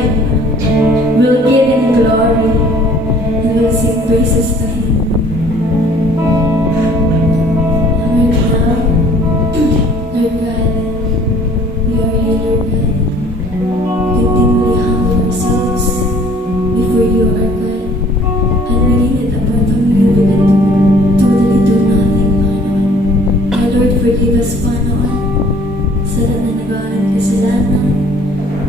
life, we'll give Him glory and we'll sing praises to Him. And right now, Lord God, we are here, Lord God. Continually humble ourselves before you, our God, and bringing it apart from you, we can totally do nothing, Panginoon. My Lord, forgive us, Panginoon, sa lahat na nagawalan kasalanan,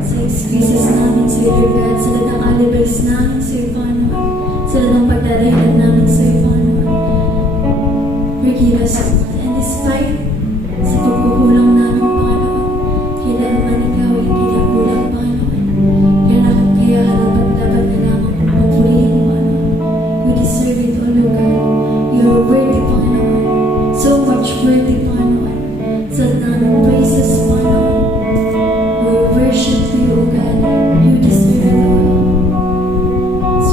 sa excuses namin sa iyo, Lord God, sa lahat ng alibis namin sa iyo, Panginoon, sa lahat ng pagdadahilan namin sa iyo, Panginoon. Forgive us, Lord, and despite sa pagkukulang namin, Panginoon, kailan man ikaw hindi na kulang, Panginoon. Kaya dapat na lamang magpurihin, Panginoon. You deserve it, O Lord God. You are worthy, Panginoon. So much worthy, Panginoon. Sa namin praises, Panginoon. We worship to you, O God. You deserve it all. It's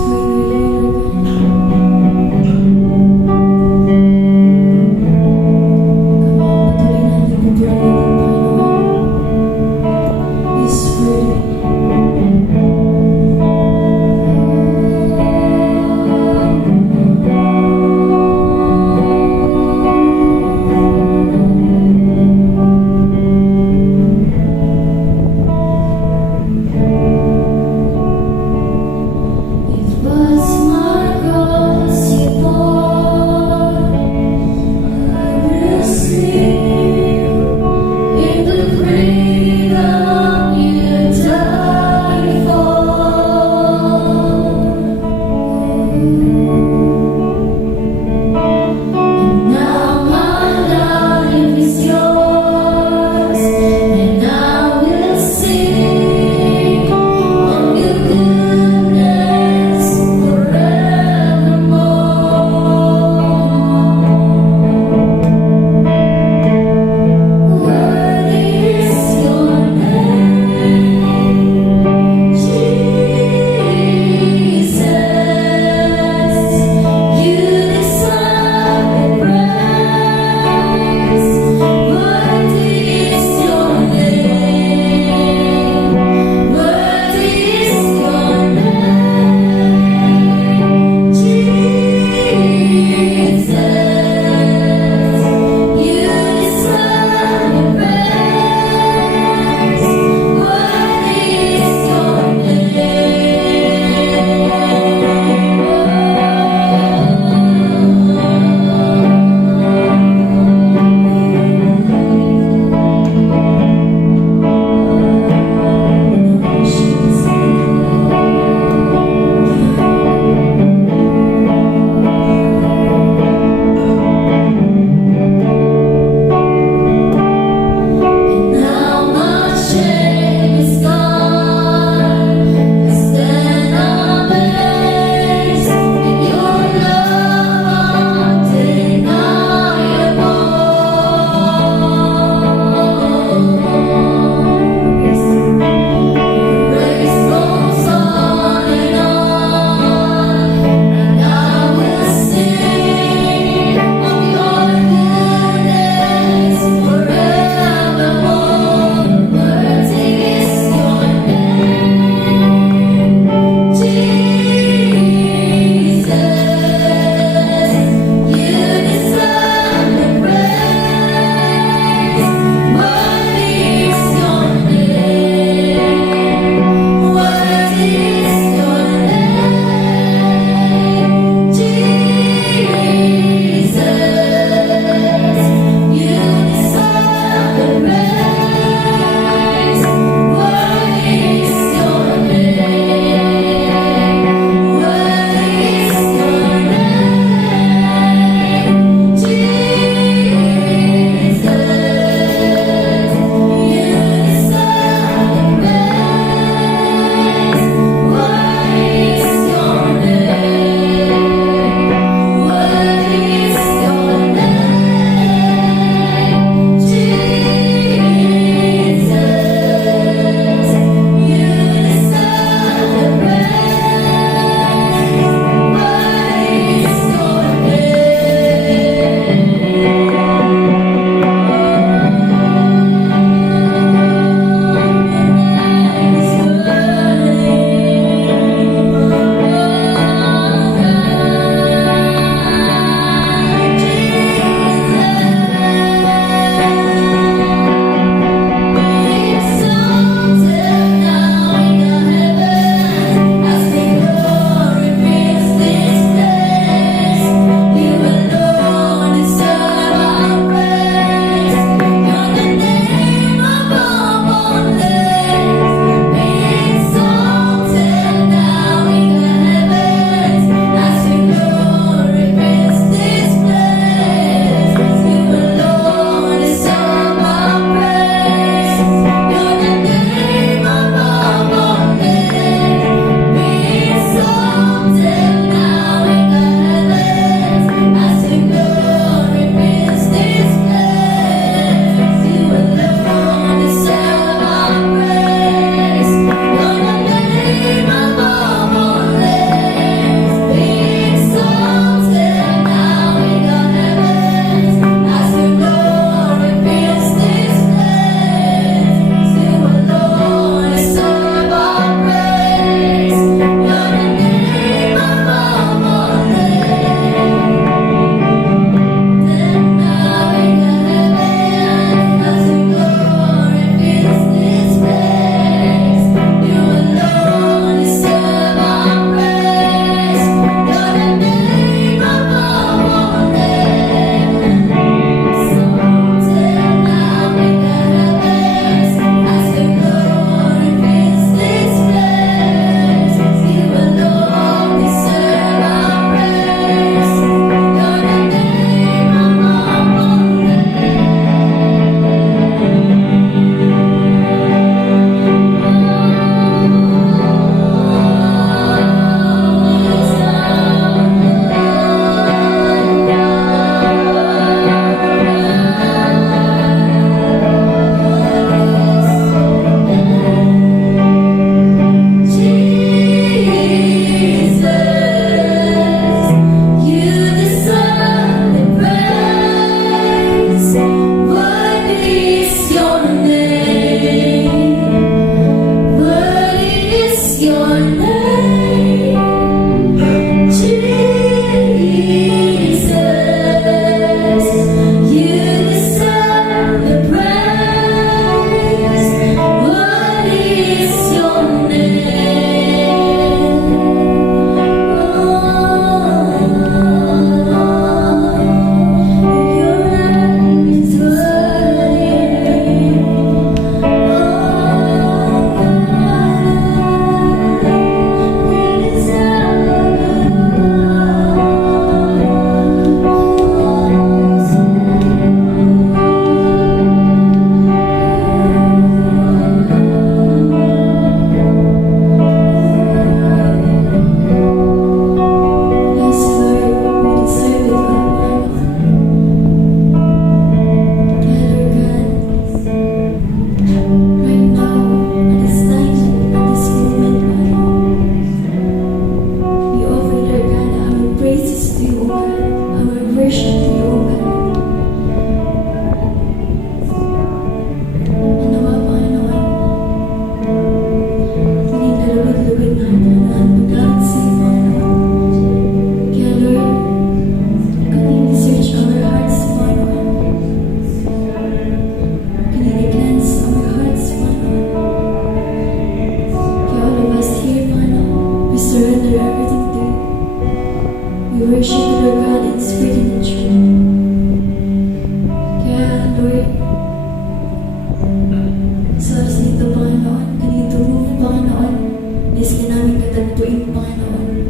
tagpuin, Panginoon.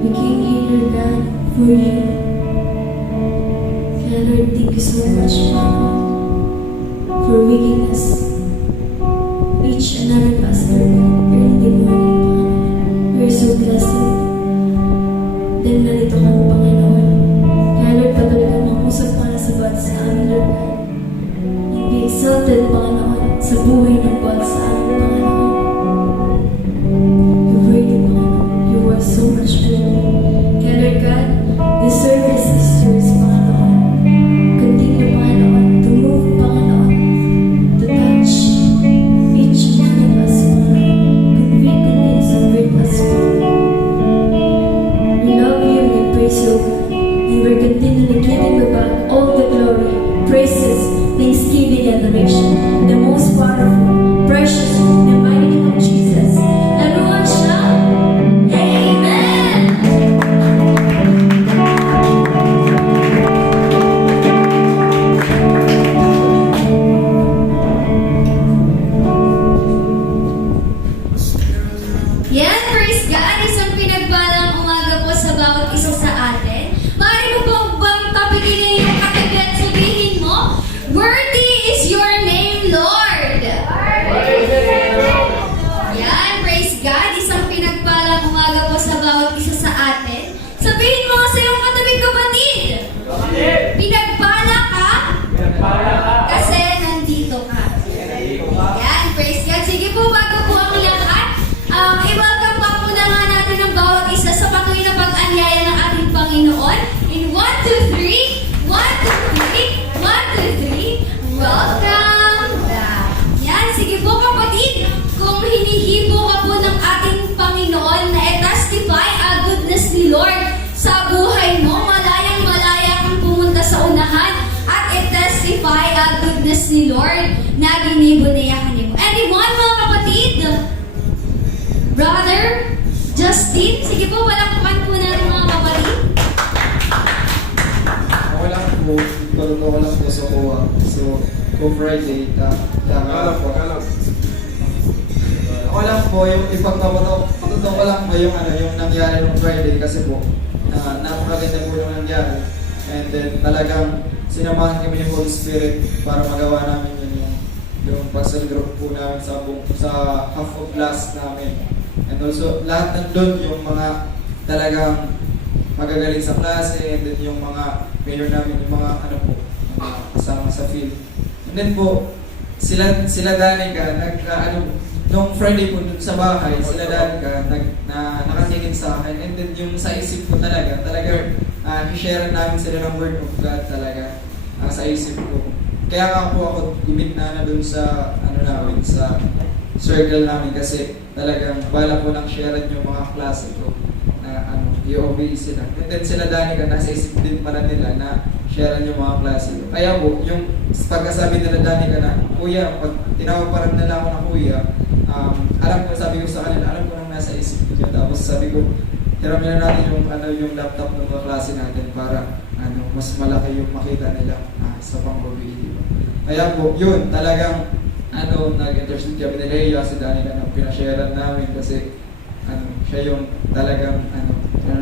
We came here, Lord God, for you. Kaya Lord, thank you so much, Panginoon, for waking us, each and every of us, Lord God, early morning, Panginoon. We are so blessed. Then nalito kami, Panginoon. Kaya Lord, patuloy ka mangusap ka na sa bawat sa amin, Lord God. And be exalted, Panginoon, sa buhay ng bawat sa amin, Panginoon. You're worthy, Panginoon. You are so much better. Kaya Lord God, this service is yours, Panginoon. Continue, Panginoon, to move, Panginoon, to touch each and every of us, Panginoon. Convince and bring us, Panginoon. We love you, we praise you, God. And we're continually giving you back all the glory, praises, thanksgiving, and adoration. The most powerful, precious, in the mighty name of Jesus. Everyone shout, Amen! Yan, praise God! Isang pinagbalang umaga po sa bawat isa sa atin. Maaari mo po bang tapikin yung katabi at sabihin mo, worthy is your name, Lord! Yan, praise God! Isang pinagbalang umaga po sa bawat isa sa atin. Sabihin mo sa iyong katabing kapatid, pinagpala ka kasi nandito ka. Yan, praise God! Sige po, bago po ang lahat, i-welcome back muna nga natin ang bawat isa sa patuloy na pag-anyaya ng ating Panginoon. In 1, 2, 3. 1, 2, 3. 1, 2, 3. Welcome back. Yan, sige po kapatid. Kung hinihibo ka po ng ating Panginoon na i-testify ang goodness ni Lord sa buhay mo, malayang-malaya kang pumunta sa unahan at i-testify ang goodness ni Lord na ginibunaya ka niyo. Anyone, mga kapatid? Brother Justin, sige po, palakpakan po natin mga kapatid. Ako lang po, tulong lang po sa kuha. So, go Friday, ako lang po, yung ipagpapatotoo ko lang po yung, yung nangyari nung Friday kasi po, napakaganda po yung nangyari. And then talagang sinamahan kami ng Holy Spirit para magawa namin yung pag-celebrate po namin sa half of class namin. And also, lahat nandun yung mga talagang magagaling sa klase, and then yung mga mayor namin, yung mga mga kasama sa field. And then po, sila Danica, nung Friday po dun sa bahay, sila Danica, nakatingin sa akin. And then yung sa isip ko talagang share namin sila ng word of God talaga sa isip ko. Kaya nga po ako gumit na dun sa namin, sa circle namin kasi talagang bala ko lang share yung mga klase ko na i-obey sila. And then sila Danica, nasa isip din pala nila na share yung mga klase ko. Kaya po, yung pagkasabi nila Danica na, Kuya, pag tinawag pa rin nila ako na Kuya, alam ko, sabi ko sa kanila, alam ko nang nasa isip ko yun. Tapos sabi ko, hiramin na natin yung laptop ng mga klase natin para mas malaki yung makita nila sa pang-obey. Kaya po, yun, talagang nag-intercede kami ni Leia, si Danica na pinasharean namin kasi siya yung talagang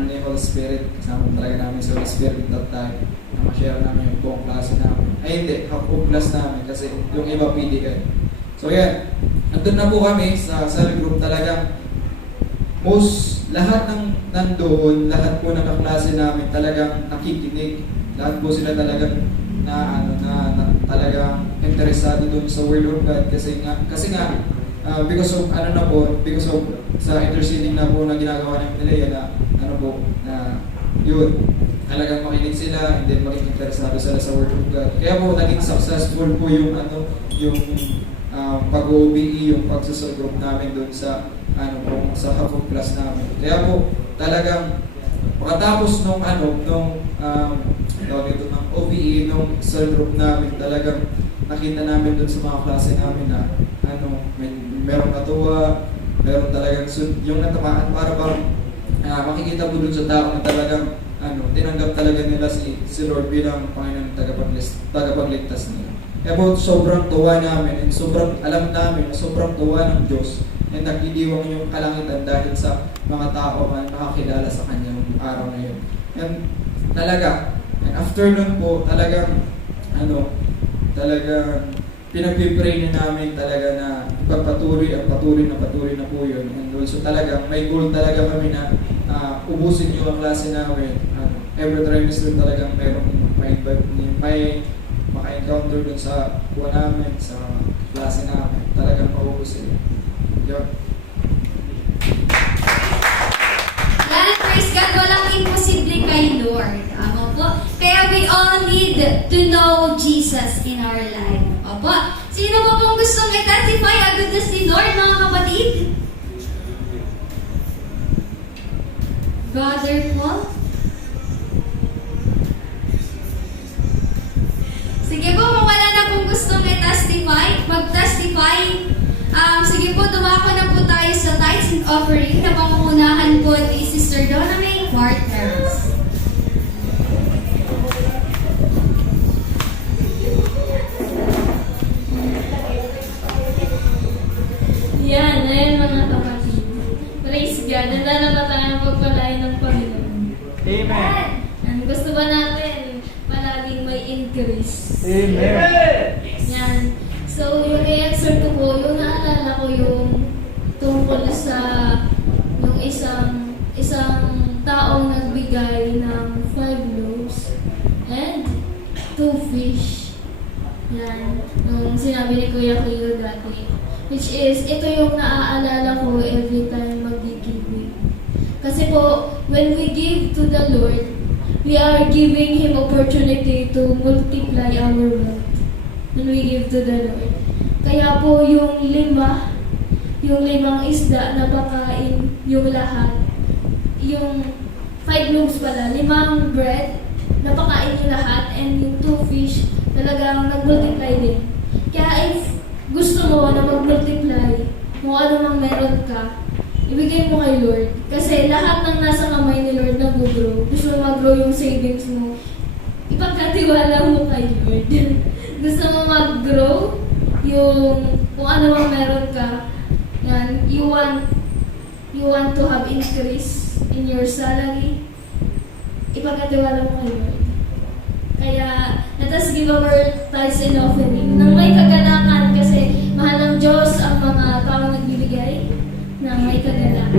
ni Holy Spirit, kasama talaga namin si Holy Spirit that time na ma-share namin yung buong klase namin. Ay hindi, half of class namin kasi yung iba PD kayo. So yan, nandun na po kami sa cell group talagang lahat ng nandoon, lahat po ng kaklase namin talagang nakikinig. Lahat po sila talagang talagang interesado dun sa Word of God kasi nga because of because of sa interceding na po na ginagawa namin nila yan yun talagang makinig sila and then maging interesado sila sa Word of God. Kaya po naging successful po yung pag-OBE, yung pagsusugroup namin dun sa sa half of class namin. Kaya po talagang pagkatapos nung OBE nung cell group namin, talagang nakita namin dun sa mga klase namin na merong natuwa, meron talagang yung natamaan para bang makikita po dun sa tao na talagang tinanggap talaga nila si Lord bilang Panginoon tagapagligtas nila. Kaya po sobrang tuwa namin and sobrang alam namin na sobrang tuwa ng Diyos and nagdidiwang yung kalangitan dahil sa mga tao man makakilala sa kanyang araw na yun. And talaga, and after nun po, talagang pinagpipray na namin talaga na ipagpatuloy at patuloy na po yun. And also talaga, may goal talaga kami na ubusin yung ang klase namin. Every trimester talagang may maka-encounter dun sa kuha namin, sa klase namin. Talagang maubusin. Yun. Yan, praise God, walang imposible kay Lord. Ama po. Kaya we all need to know Jesus in our life. Opo. Sino po pong gustong i-testify ang goodness ni Lord, mga kapatid? Brother Paul? Sige po, kung wala na pong gustong mag-testify, sige po, dumako na po tayo sa tithes and offering na pangungunahan po ni Sister Donna May Quarters. Yan, ayun mga kapatid. Praise God. Nandala ba tayo ang pagpalain ng Panginoon? Amen. And gusto ba natin palaging may increase? Amen. Yan. So, yung i-exert ko po, yung naalala ko yung tungkol sa yung isang taong nagbigay ng 5 loaves and 2 fish. Yan. Yung sinabi ni Kuya Kiyo dati. Which is, ito yung naaalala ko every time mag-giving. Kasi po, when we give to the Lord, we are giving Him opportunity to multiply our wealth. When we give to the Lord. Kaya po yung limang isda na pakain yung lahat, yung 5 loaves pala, 5 bread, napakain yung lahat, and yung 2 fish, talagang nag-multiply din. Kaya if gusto mo na mag-multiply, kung ano mang meron ka, ibigay mo kay Lord. Kasi lahat ng nasa kamay ni Lord nag-grow. Gusto mo mag-grow yung savings mo, ipagkatiwala mo kay Lord. Gusto mo mag-grow yung kung ano mang meron ka, yan, you want to have increase in your salary, ipagkatiwala mo kay Lord. Kaya, let us give our tithes and offering nang may kagalakan kasi mahal ng Diyos ang mga taong nagbibigay na may kagalakan.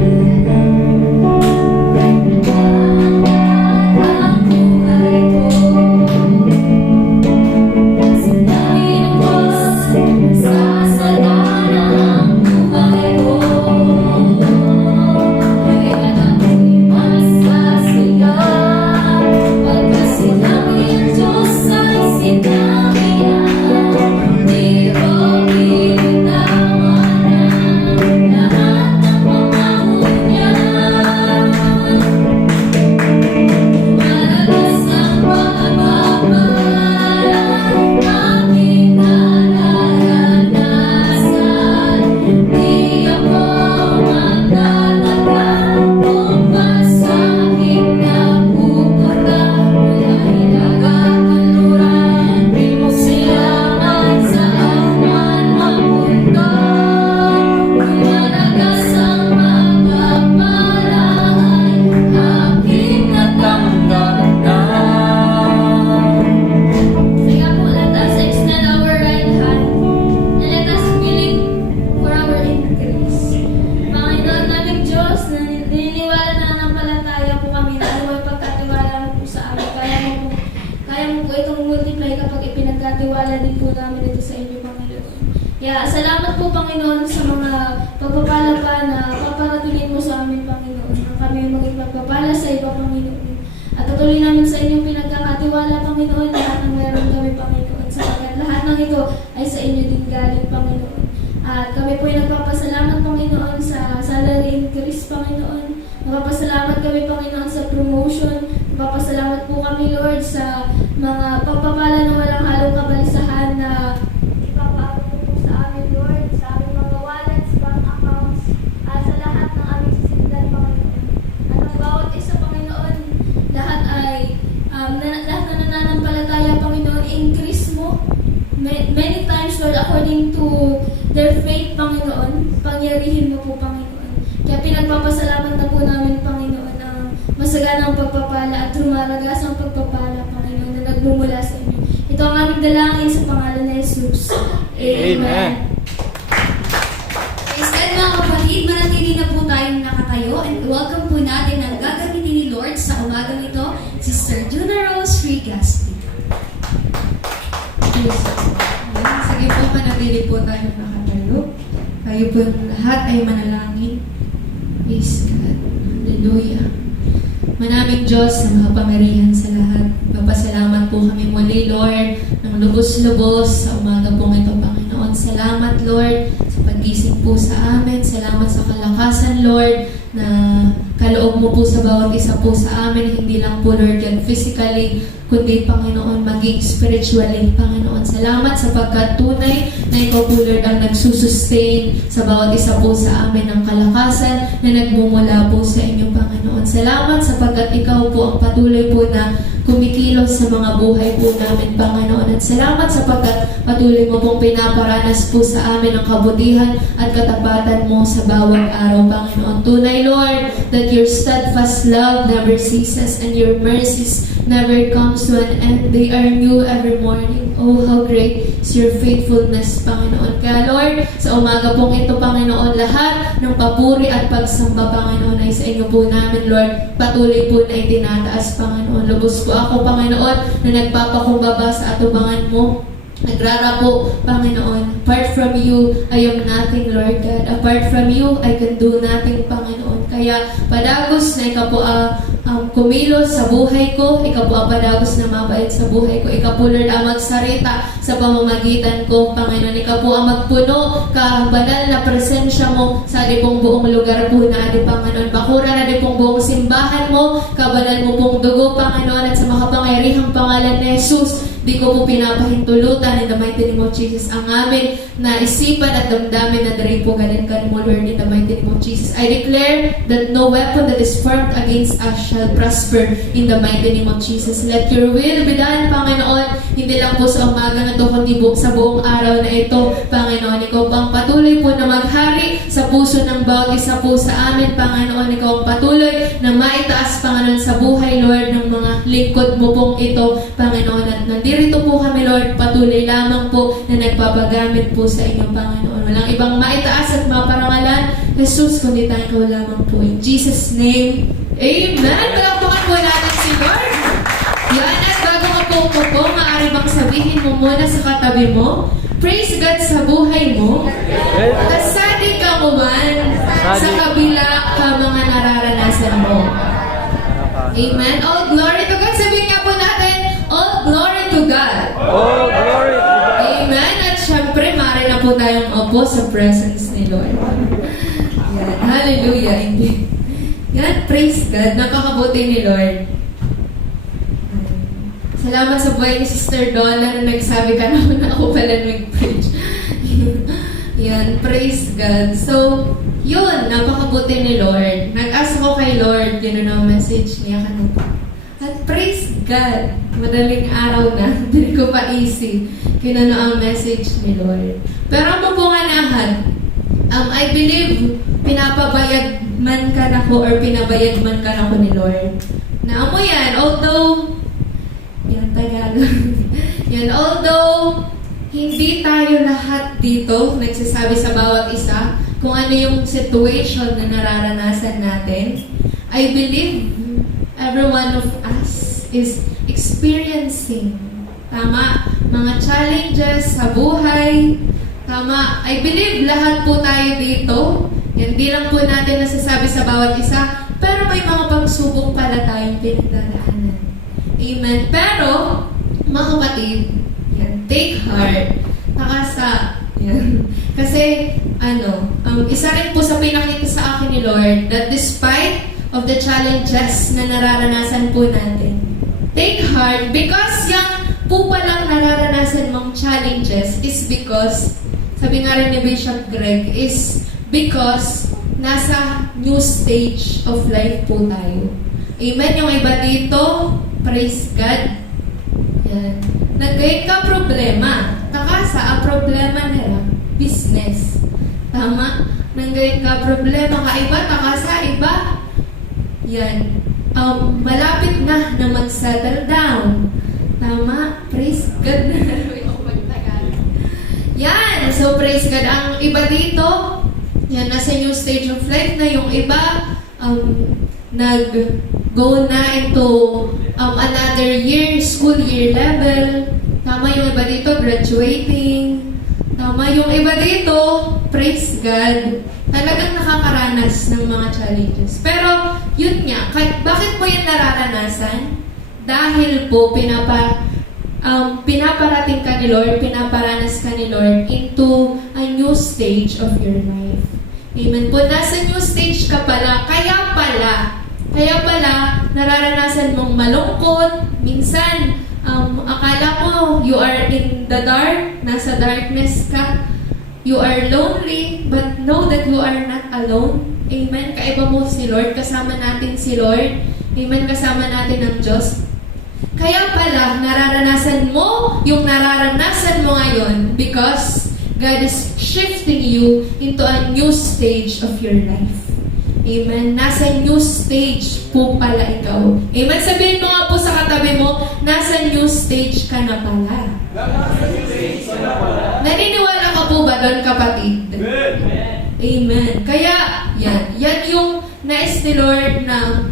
Pinagkatiwala din po namin ito sa inyo, Panginoon. Kaya salamat po, Panginoon, sa mga pagpapala pa na paparatingin mo sa amin, Panginoon. Ang kami maging pagpapala sa iba, Panginoon. At tuloy namin sa inyong pinagkakatiwala, Panginoon, lahat ng meron kami, Panginoon. Sapagkat lahat ng ito ay sa inyo din galing, Panginoon. At kami po ay nagpapasalamat, Panginoon, sa salary increase, Panginoon. Nagpapasalamat kami, Panginoon, sa promotion. Nagpapasalamat po kami, Lord, sa mga pagpapala na walang halong kabalisahan na ipapaabot po sa amin, Lord, sa aming mga wallets, bank accounts, at sa lahat ng aming sisindan, Panginoon. At ang bawat isa, Panginoon, lahat na nananampalataya, Panginoon, increase mo. Many times, Lord, according to their faith, Panginoon, pangyarihin mo po Pinapasalamat na po namin, Panginoon, ang masaganang pagpapala at rumaragas ang pagpapala, Panginoon, na nagmumula sa inyo. Ito ang aming dalangin sa pangalan ni Jesus. Amen. Praise God, mga kapatid, manatili na po tayong nakatayo and welcome po natin ang gagamitin ni Lord sa umagang ito, Sister Juna Rose Frigas. Yes. Sige po, manatili po tayo nakatayo. Kayo po lahat ay manalangin. Praise God. Hallelujah. Manaming Diyos na makapangyarihan sa lahat. Papasalamat po kami muli, Lord, ng lubos-lubos sa umaga pong ito, Panginoon. Salamat, Lord, sa paggising po sa amin. Salamat sa kalakasan, Lord, na kaloob mo po sa bawat isa po sa amin. Hindi lang po, Lord, yan physically, kundi, Panginoon, maging spiritually, Panginoon. Salamat sapagkat tunay na ikaw po, Lord, ang nagsusustain sa bawat isa po sa amin ng kalakasan na nagmumula po sa inyo, Panginoon. Salamat sapagkat ikaw po ang patuloy po na kumikilos sa mga buhay po namin, Panginoon. At salamat sapagkat patuloy mo pong pinaparanas po sa amin ang kabutihan at katapatan mo sa bawat araw, Panginoon. Tunay, Lord, that your steadfast love never ceases and your mercies never comes to an end. They are new every morning. Oh, how great is your faithfulness, Panginoon. Kaya, Lord, sa umaga pong ito, Panginoon, lahat ng papuri at pagsamba, Panginoon, ay sa inyo po namin, Lord. Patuloy po na itinataas, Panginoon. Lubos po ako, Panginoon, na nagpapakumbaba sa atubangan mo. Nagrarapo, Panginoon. Apart from you, I am nothing, Lord God. Apart from you, I can do nothing, Panginoon. Kaya padagos na ikaw po kumilos sa buhay ko. Ikaw po ang padagos na mabait sa buhay ko. Ikaw po, Lord, ang magsarita sa pamamagitan ko, Panginoon. Ikaw po ang magpuno ka banal na presensya mo sa di pong buong lugar po na di, Panginoon. Bakura na di pong buong simbahan mo, kabanal mo pong dugo, Panginoon, at sa makapangyarihang pangalan ni Jesus, di ko po pinapahintulutan in the mighty name of Jesus ang amin na isipan at damdamin na dari po ganin ka mo, Lord, in the mighty name of Jesus. I declare that no weapon that is formed against us shall prosper in the mighty name of Jesus. Let your will be done, Panginoon, hindi lang po sa umaga na ito, kundi sa buong araw na ito, Panginoon. Ikaw ang patuloy po na maghari sa puso ng bawat isa po sa amin, Panginoon. Ikaw ang patuloy na maitaas, Panginoon, sa buhay, Lord, ng mga lingkod mo pong ito, Panginoon. At nandito po kami, Lord, patuloy lamang po na nagpapagamit po sa inyo, Panginoon. Walang ibang maitaas at maparangalan, Jesus, kundi tayo ikaw lamang po. In Jesus' name, Amen! Palakpakan po natin si Lord. Yan, at bago ka po umupo, maaari bang sabihin mo muna sa katabi mo, praise God sa buhay mo, kasadi ka mo man sa kabila ka mga nararanasan mo. Amen. All glory to God. Sabihin nga po natin, all glory to God. Oh, glory to God. Amen. At syempre, maaari na po tayong upo sa presence ni Lord. Yan. Hallelujah. Yan. Praise God. Napakabuti ni Lord. Salamat sa buhay ni Sister Donna na nagsabi ka naman na ako pala nag-preach. Yan. Praise God. So, yun. Napakabuti ni Lord. Nag-ask ako kay Lord. Yun na message niya kanina. At praise God, madaling araw na, hindi ko pa easy, kinano ang message ni Lord. Pero ang mapunganahan, I believe, pinapabayad man ka na ko or pinabayad man ka na ko ni Lord. Na mo yan, although, yan Tagalog, yan, although, hindi tayo lahat dito nagsasabi sa bawat isa kung ano yung situation na nararanasan natin, I believe, every one of us is experiencing, tama, mga challenges sa buhay, tama, I believe lahat po tayo dito, hindi lang po natin nasasabi sa bawat isa, pero may mga pagsubok pala tayong pinagdadaanan. Amen. Pero, mga kapatid, yan, take heart, nakasa, yan. Kasi, isa rin po sa pinakita sa akin ni Lord, that despite of the challenges na nararanasan po natin. Take heart because yan po palang nararanasan mong challenges is because, sabi nga rin ni Bishop Greg, is because nasa new stage of life po tayo. Amen? Yung iba dito, praise God. Yan. Nag-gain ka problema. Takasa, ang problema nila, business. Tama? Nang-gain ka problema ka iba, takasa, iba, yan, malapit na mag-settle down. Tama? Praise God na naroon ako mag-Tagalog. Yan! So, praise God. Ang iba dito, yan, nasa new stage of life na. Yung iba, nag-go na into another year, school year level. Tama yung iba dito, graduating. Tama yung iba dito, praise God, talagang nakakaranas ng mga challenges. Pero, yun nga, bakit mo yan nararanasan? Dahil po, pinaparating ka ni Lord, pinaparanas ka ni Lord into a new stage of your life. Amen po. Nasa new stage ka pala, kaya pala, nararanasan mong malungkot. Minsan, akala mo, you are in the dark, nasa darkness ka. You are lonely, but know that you are not alone. Amen. Kaiba mo si Lord, kasama natin si Lord. Amen. Kasama natin ang Diyos. Kaya pala, nararanasan mo yung nararanasan mo ngayon because God is shifting you into a new stage of your life. Amen. Nasa new stage po pala ikaw. Amen. Sabihin mo nga po sa katabi mo, nasa new stage ka na pala. Naniniwala ka po ba doon, kapatid? Amen. Kaya, yan yung nais ni Lord na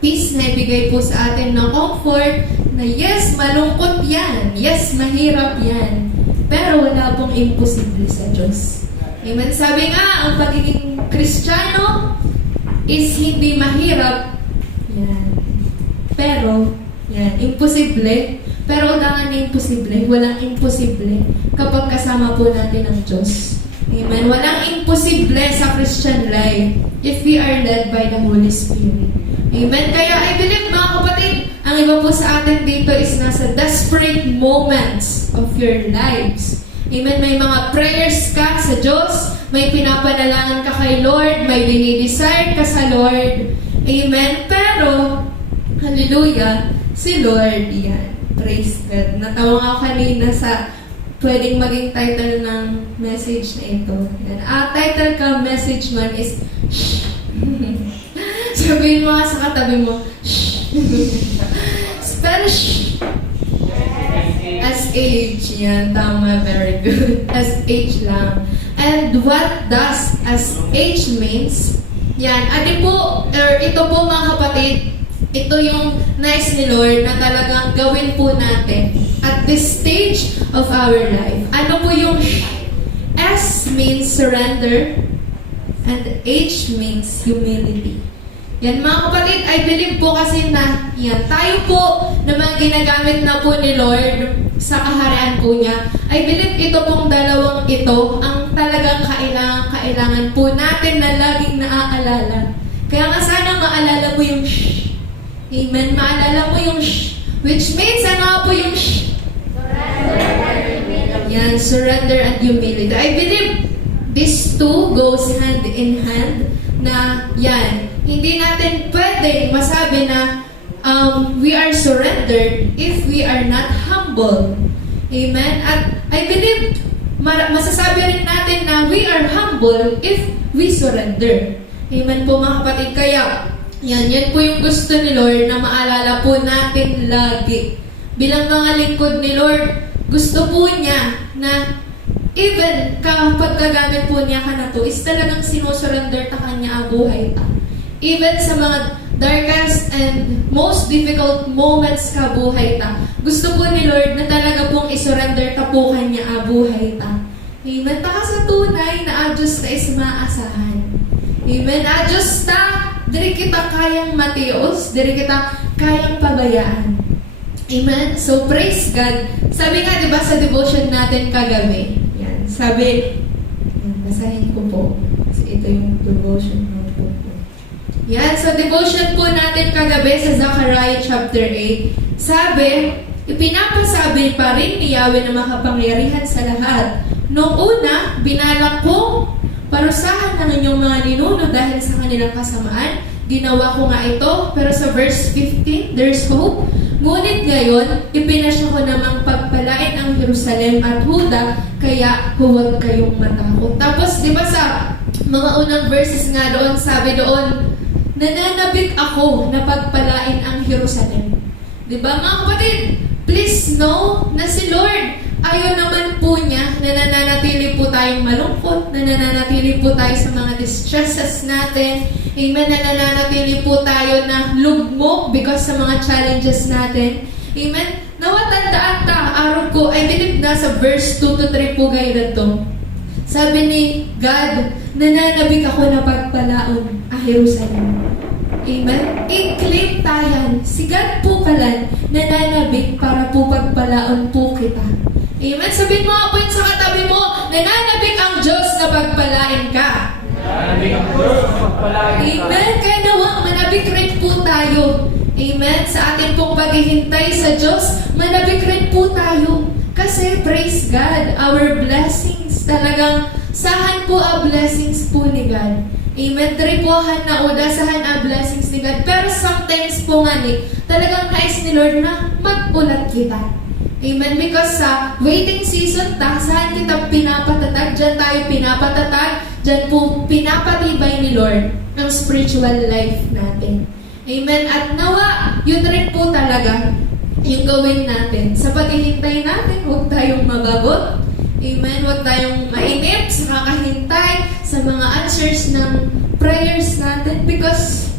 peace na ibigay po sa atin ng comfort na yes, malungkot yan. Yes, mahirap yan. Pero wala pong imposible sa Diyos. Amen. Sabi nga, ang pagiging Kristiyano is hindi mahirap. Yan. Pero, yan, imposible. Pero udangan na imposible. Walang imposible kapag kasama po natin ang Diyos. Amen. Walang imposible sa Christian life if we are led by the Holy Spirit. Amen. Kaya I believe, mga kapatid, ang iba po sa atin dito is nasa desperate moments of your lives. Amen. May mga prayers ka sa Diyos. May pinapanalangin ka kay Lord. May dinidesire ka sa Lord. Amen. Pero, hallelujah, si Lord, yan. Praise God. Natawa nga kanina sa pwedeng maging title ng message na ito. Yan. Title ka message man is Shh. Sabihin mo nga sa katabi mo, Shh. Spell Shh. S-H. Yan, tama. Very good. S-H lang. And what does S-H means? Yan. Ito po mga kapatid, ito yung nice ni Lord na talagang gawin po natin at this stage of our life. Ano po yung S means surrender and H means humility. Yan mga kapatid, I believe po kasi na yan, tayo po na mga ginagamit na po ni Lord sa kaharian po niya. I believe ito pong dalawang ito ang talagang kailangan po natin na laging naaalala. Kaya nga sana maalala mo yung shh. Amen. Maalala mo yung shh. Which means ano po yung shh? Yan, surrender and humility. I believe these two goes hand in hand na yan. Hindi natin pwede masabi na we are surrendered if we are not humble. Amen? At I believe masasabi rin natin na we are humble if we surrender. Amen po mga kapatid. Kaya, yan po yung gusto ni Lord na maalala po natin lagi. Bilang mga lingkod ni Lord, gusto po niya na even kapag gagamit po niya ka na to, is talagang sinusurrender ta kanya ang buhay ta. Even sa mga darkest and most difficult moments ka buhay ta, gusto po ni Lord na talaga pong isurrender ta po kanya ang buhay ta. Amen. Taka sa tunay na adjust ta is maasahan. Amen. Adjust ta, diri kita kayang matios, diri kita kayang pabayaan. Amen. So praise God. Sabi nga 'di ba sa devotion natin kagabi, yan. Sabi, basahin ko po. Kasi ito yung devotion notebook ko. Yan, so devotion po natin kagabi sa Zechariah chapter 8. Sabi, ipinapasabi pa rin ni Yahweh na makapangyarihan sa lahat. Noong una, binalak ko, parusahan ng inyong mga ninuno dahil sa kanilang kasamaan. Ginawa ko nga ito, pero sa verse 15, there's hope. Ngunit ngayon, ipinasya ko namang pagpalain ang Jerusalem at Huda, kaya huwag kayong matakot. Tapos, di ba sa mga unang verses nga doon, sabi doon, nananabik ako na pagpalain ang Jerusalem. Diba mga kapatid? Please know na si Lord, ayaw naman po niya na nananatili po tayong malungkot, na nananatili po tayo sa mga distresses natin. Amen, na nananatili po tayo na lugmok because sa mga challenges natin. Amen. Nawatandaan ta, araw ko, I believe nasa verse 2 to 3 po kayo na to. Sabi ni God, nananabik ako na pagpalaon ang Jerusalem. Amen? I-claim tayan. Si God po pala nananabik para po pagpalaon po kita. Amen? Sabihin mo nga po yun sa katabi mo, nananabik ang Diyos na pagpalain ka. Amen? Kaya nawa, manabik rin po tayo. Amen? Sa ating pong paghihintay sa Diyos, manabik rin po tayo. Kasi, praise God, our blessings, talagang sahan po ang blessings po ni God. Amen? Tripuhan na udasahan ang blessings ni God. Pero sometimes po nga talagang nais ni Lord na mag-ulat kita. Amen? Because sa waiting season, saan kita pinapatatag? Diyan tayo pinapatatag. Diyan po pinapatibay ni Lord ang spiritual life natin. Amen? At nawa, yun rin po talaga yung gawin natin. Sa paghihintay natin, huwag tayong mabagot. Amen? Huwag tayong mainip sa kakahintay sa mga answers ng prayers natin because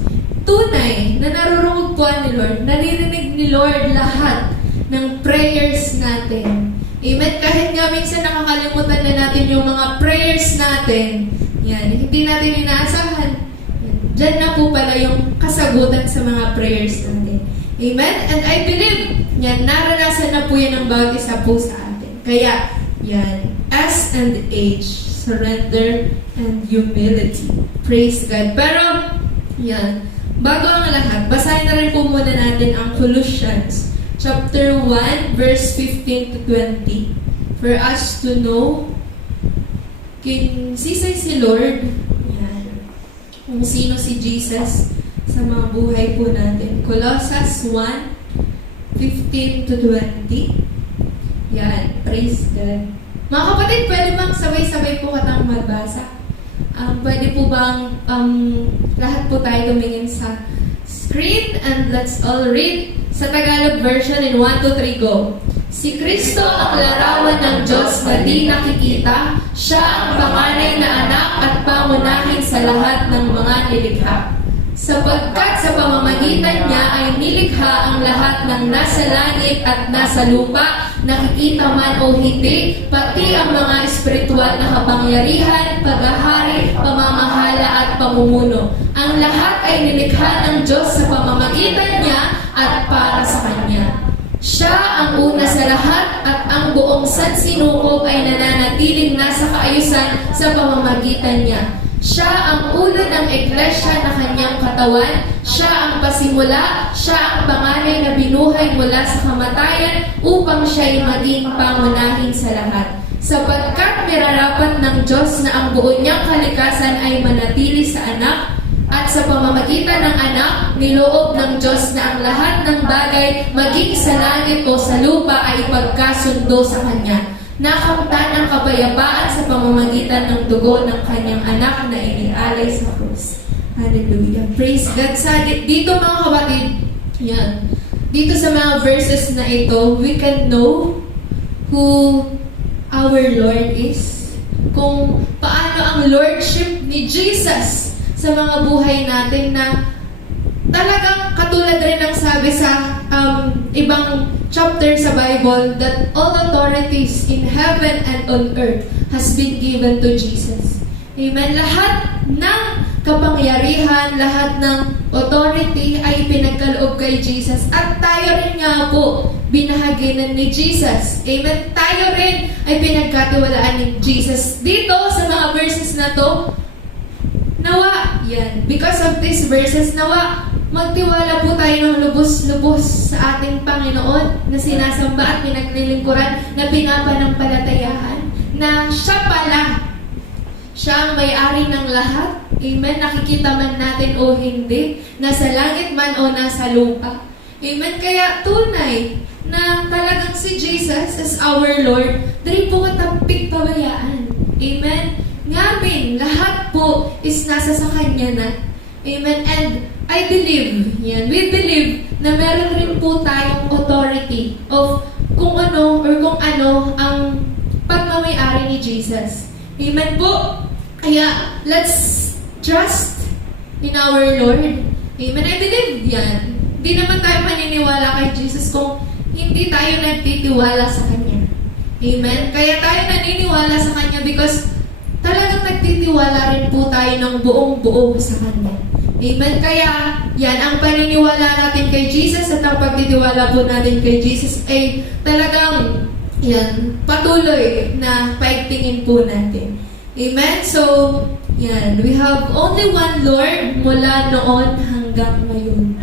tunay na narurungog po ni Lord, naririnig ni Lord lahat ng prayers natin. Amen? Kahit nga minsan nakakalimutan na natin yung mga prayers natin, yan, hindi natin inaasahan. Diyan na po pala yung kasagutan sa mga prayers natin. Amen? And I believe, yan, naranasan na po yan ng bawat isa po sa atin. Kaya, yan, S and H, surrender and humility. Praise God. Pero, yan, bago ang lahat, basahin na rin po muna natin ang Colossians chapter 1, verse 15 to 20 for us to know sisay si Lord, yan, kung sino si Jesus sa mga buhay po natin. Colossians 1, 15 to 20. Yan, praise God. Mga kapatid, pwede bang sabay-sabay po katang magbasa? Pwede po bang lahat po tayo tumingin sa screen and let's all read sa Tagalog version in 1, 2, 3, go. Si Kristo ang larawan ng Diyos na di nakikita. Siya ang panganay na anak at pangunahin sa lahat ng mga nilikha. Sapagkat sa pamamagitan niya ay nilikha ang lahat ng nasa langit at nasa lupa, nakikita man o hindi, pati ang mga espiritual na kapangyarihan, paghahari, pamamahala at pamumuno. Ang lahat ay nilikha ng Diyos sa pamamagitan niya at para sa Kanya. Siya ang una sa lahat at ang buong sansinukob ay nananatiling nasa kaayusan sa pamamagitan niya. Siya ang ulo ng iglesia na kanyang katawan. Siya ang pasimula. Siya ang panganay na binuhay mula sa kamatayan upang siya'y maging pangunahin sa lahat. Sapagkat mirarapat ng Diyos na ang buo niyang kalikasan ay manatili sa anak at sa pamamagitan ng anak, niloob ng Diyos na ang lahat ng bagay maging sa langit o sa lupa ay ipagkasundo sa Kanya. Nakamtan ang kapayapaan sa pamamagitan ng dugo ng Kanyang anak na inialay sa krus. Hallelujah. Praise God. Dito mga kapatid, yan. Dito sa mga verses na ito, we can know who our Lord is. Kung paano ang Lordship ni Jesus sa mga buhay natin na talagang katulad rin ng sabi sa ibang chapter sa Bible that all authorities in heaven and on earth has been given to Jesus. Amen. Lahat ng kapangyarihan, lahat ng authority ay pinagkaloob kay Jesus at tayo rin nga po binahaginan ni Jesus. Amen. Tayo rin ay pinagkatiwalaan ni Jesus. Dito sa mga verses na to, nawa, yan. Because of these verses, nawa, magtiwala po tayo ng lubos-lubos sa ating Panginoon na sinasamba at pinaglilingkuran, na pinapanampalatayahan, na siya pala, siya ang may-ari ng lahat. Amen. Nakikita man natin o hindi, nasa langit man o nasa lupa. Amen. Kaya tunay na talagang si Jesus as our Lord, dari po katampig pabayaan. Amen. Ngamin, lahat po is nasa sa Kanya na. Amen. And I believe, we believe na meron rin po tayong authority of kung ano ang pagmamayari ni Jesus. Amen po. Kaya, let's trust in our Lord. Amen. I believe yan. Hindi naman tayo maniniwala kay Jesus kung hindi tayo nagtitiwala sa Kanya. Amen. Kaya tayo naniniwala sa Kanya because talagang nagtitiwala rin po tayo ng buong-buo sa Kanya. Amen. Kaya, yan, ang paniniwala natin kay Jesus at ang pagtitiwala po natin kay Jesus ay talagang, yan, patuloy na paigtingin po natin. Amen. So, yan, we have only one Lord mula noon hanggang ngayon.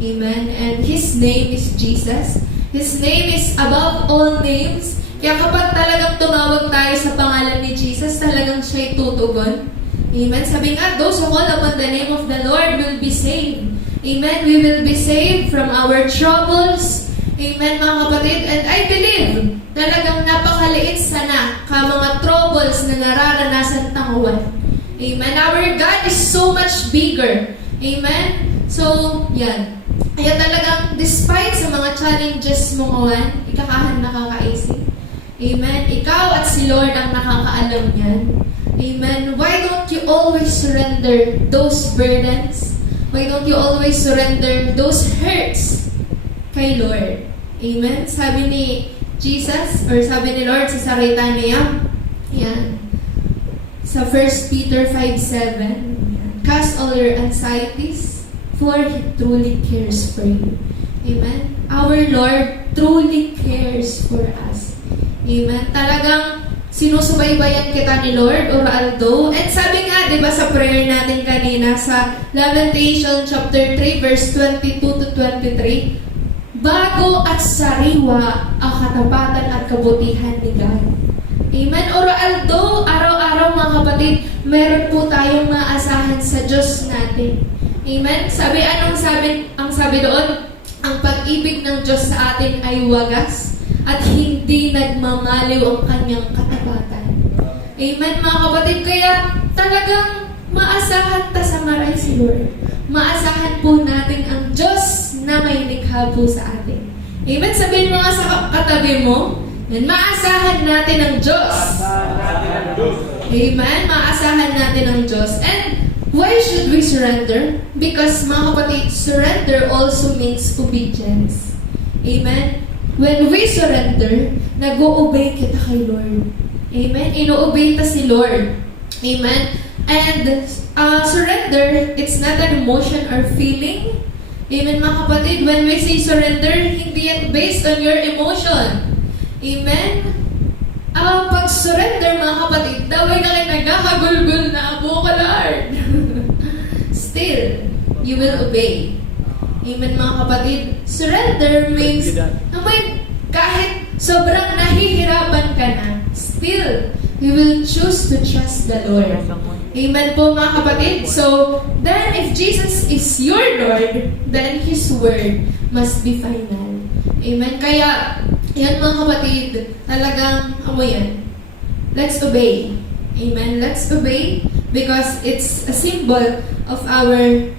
Amen. And His name is Jesus. His name is above all names. Kaya kapag talagang tumawag tayo sa pangalan ni Jesus, talagang siya'y tutugon. Amen. Sabi nga, those who call upon the name of the Lord will be saved. Amen. We will be saved from our troubles. Amen, mga kapatid. And I believe, talagang napakaliit sana ka mga troubles na nararanasan tanguan. Amen. Our God is so much bigger. Amen. So, yan. Kaya talagang, despite sa mga challenges mo ngayon, ikakahan nakakaisip. Amen. Ikaw at si Lord ang nakakaalam yan. Amen. Why don't you always surrender those burdens? Why don't you always surrender those hurts kay Lord? Amen. Sabi ni Jesus, or sabi ni Lord sa salita niya, yan, sa 1 Peter 5:7, cast all your anxieties, for He truly cares for you. Amen. Our Lord truly cares for us. Amen. Talagang sinusubaybayan kita ni Lord, Oraldo. And sabi nga, di ba sa prayer natin kanina sa Lamentation chapter 3 verse 22 to 23, bago at sariwa ang katapatan at kabutihan ni God. Amen. Oraldo, araw-araw mga kapatid, meron po tayong maasahan sa Diyos natin. Amen. Ang sabi doon, ang pag-ibig ng Diyos sa atin ay wagas at hindi nagmamaliw ang kanyang katapatan. Amen, mga kapatid. Kaya talagang maasahan ta sa maray si Lord. Maasahan po natin ang Diyos na may likha po sa atin. Amen. Sabihin mo nga sa katabi mo, maasahan natin ang Diyos. Amen. Maasahan natin ang Diyos. And why should we surrender? Because, mga kapatid, surrender also means obedience. Amen. When we surrender, nag-o-obey kita kay Lord. Amen. Ino-obey ta si Lord. Amen. And surrender, it's not an emotion or feeling. Amen, mga kapatid. When we say surrender, hindi yan based on your emotion. Amen. Pag surrender, mga kapatid, daway ka kayo nagkakagulgul na abo ka, Lord. Still, you will obey. Amen, mga kapatid. Surrender means kahit sobrang nahihirapan ka na, still, you will choose to trust the Lord. Amen po, mga kapatid. So, then if Jesus is your Lord, then His word must be final. Amen. Kaya, yan mga kapatid, talagang, yan. Let's obey. Amen. Let's obey because it's a symbol of our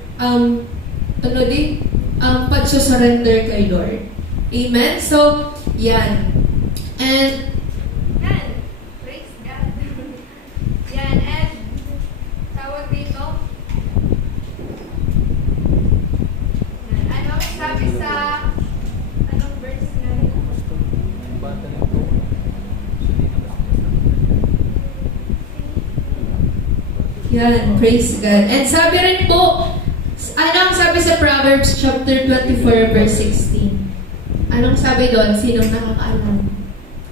pagsusurrender kay Lord. Amen. So, yan. And, yan. Praise God. Yan. And, tawag dito. Yan. Ano sabi sa, anong verse nga nila? Yan. Praise God. And sabi rin po, anong sabi sa Proverbs chapter 24 verse 16? Anong sabi doon? Sinong nakakaalam?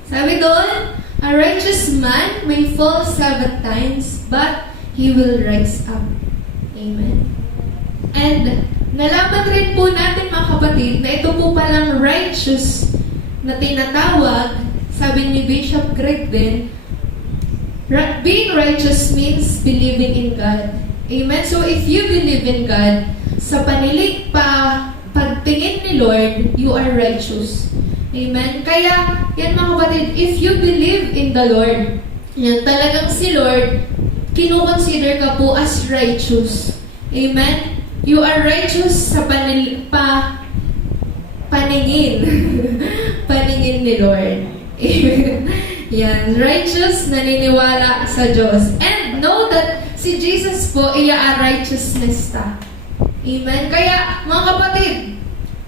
Sabi doon, a righteous man may fall 7 times, but he will rise up. Amen. And nalaman rin po natin mga kapatid na ito po palang righteous na tinatawag, sabi ni Bishop Greg din, being righteous means believing in God. Amen. So if you believe in God, sa pagtingin ni Lord, you are righteous. Amen. Kaya, yan mga kapatid, if you believe in the Lord, yan talagang si Lord, kinukonsider ka po as righteous. Amen? You are righteous sa paningin. Paningin ni Lord. Yan. Righteous, naniniwala sa Diyos. And know that si Jesus po, iya ang righteousness ta. Amen? Kaya, mga kapatid,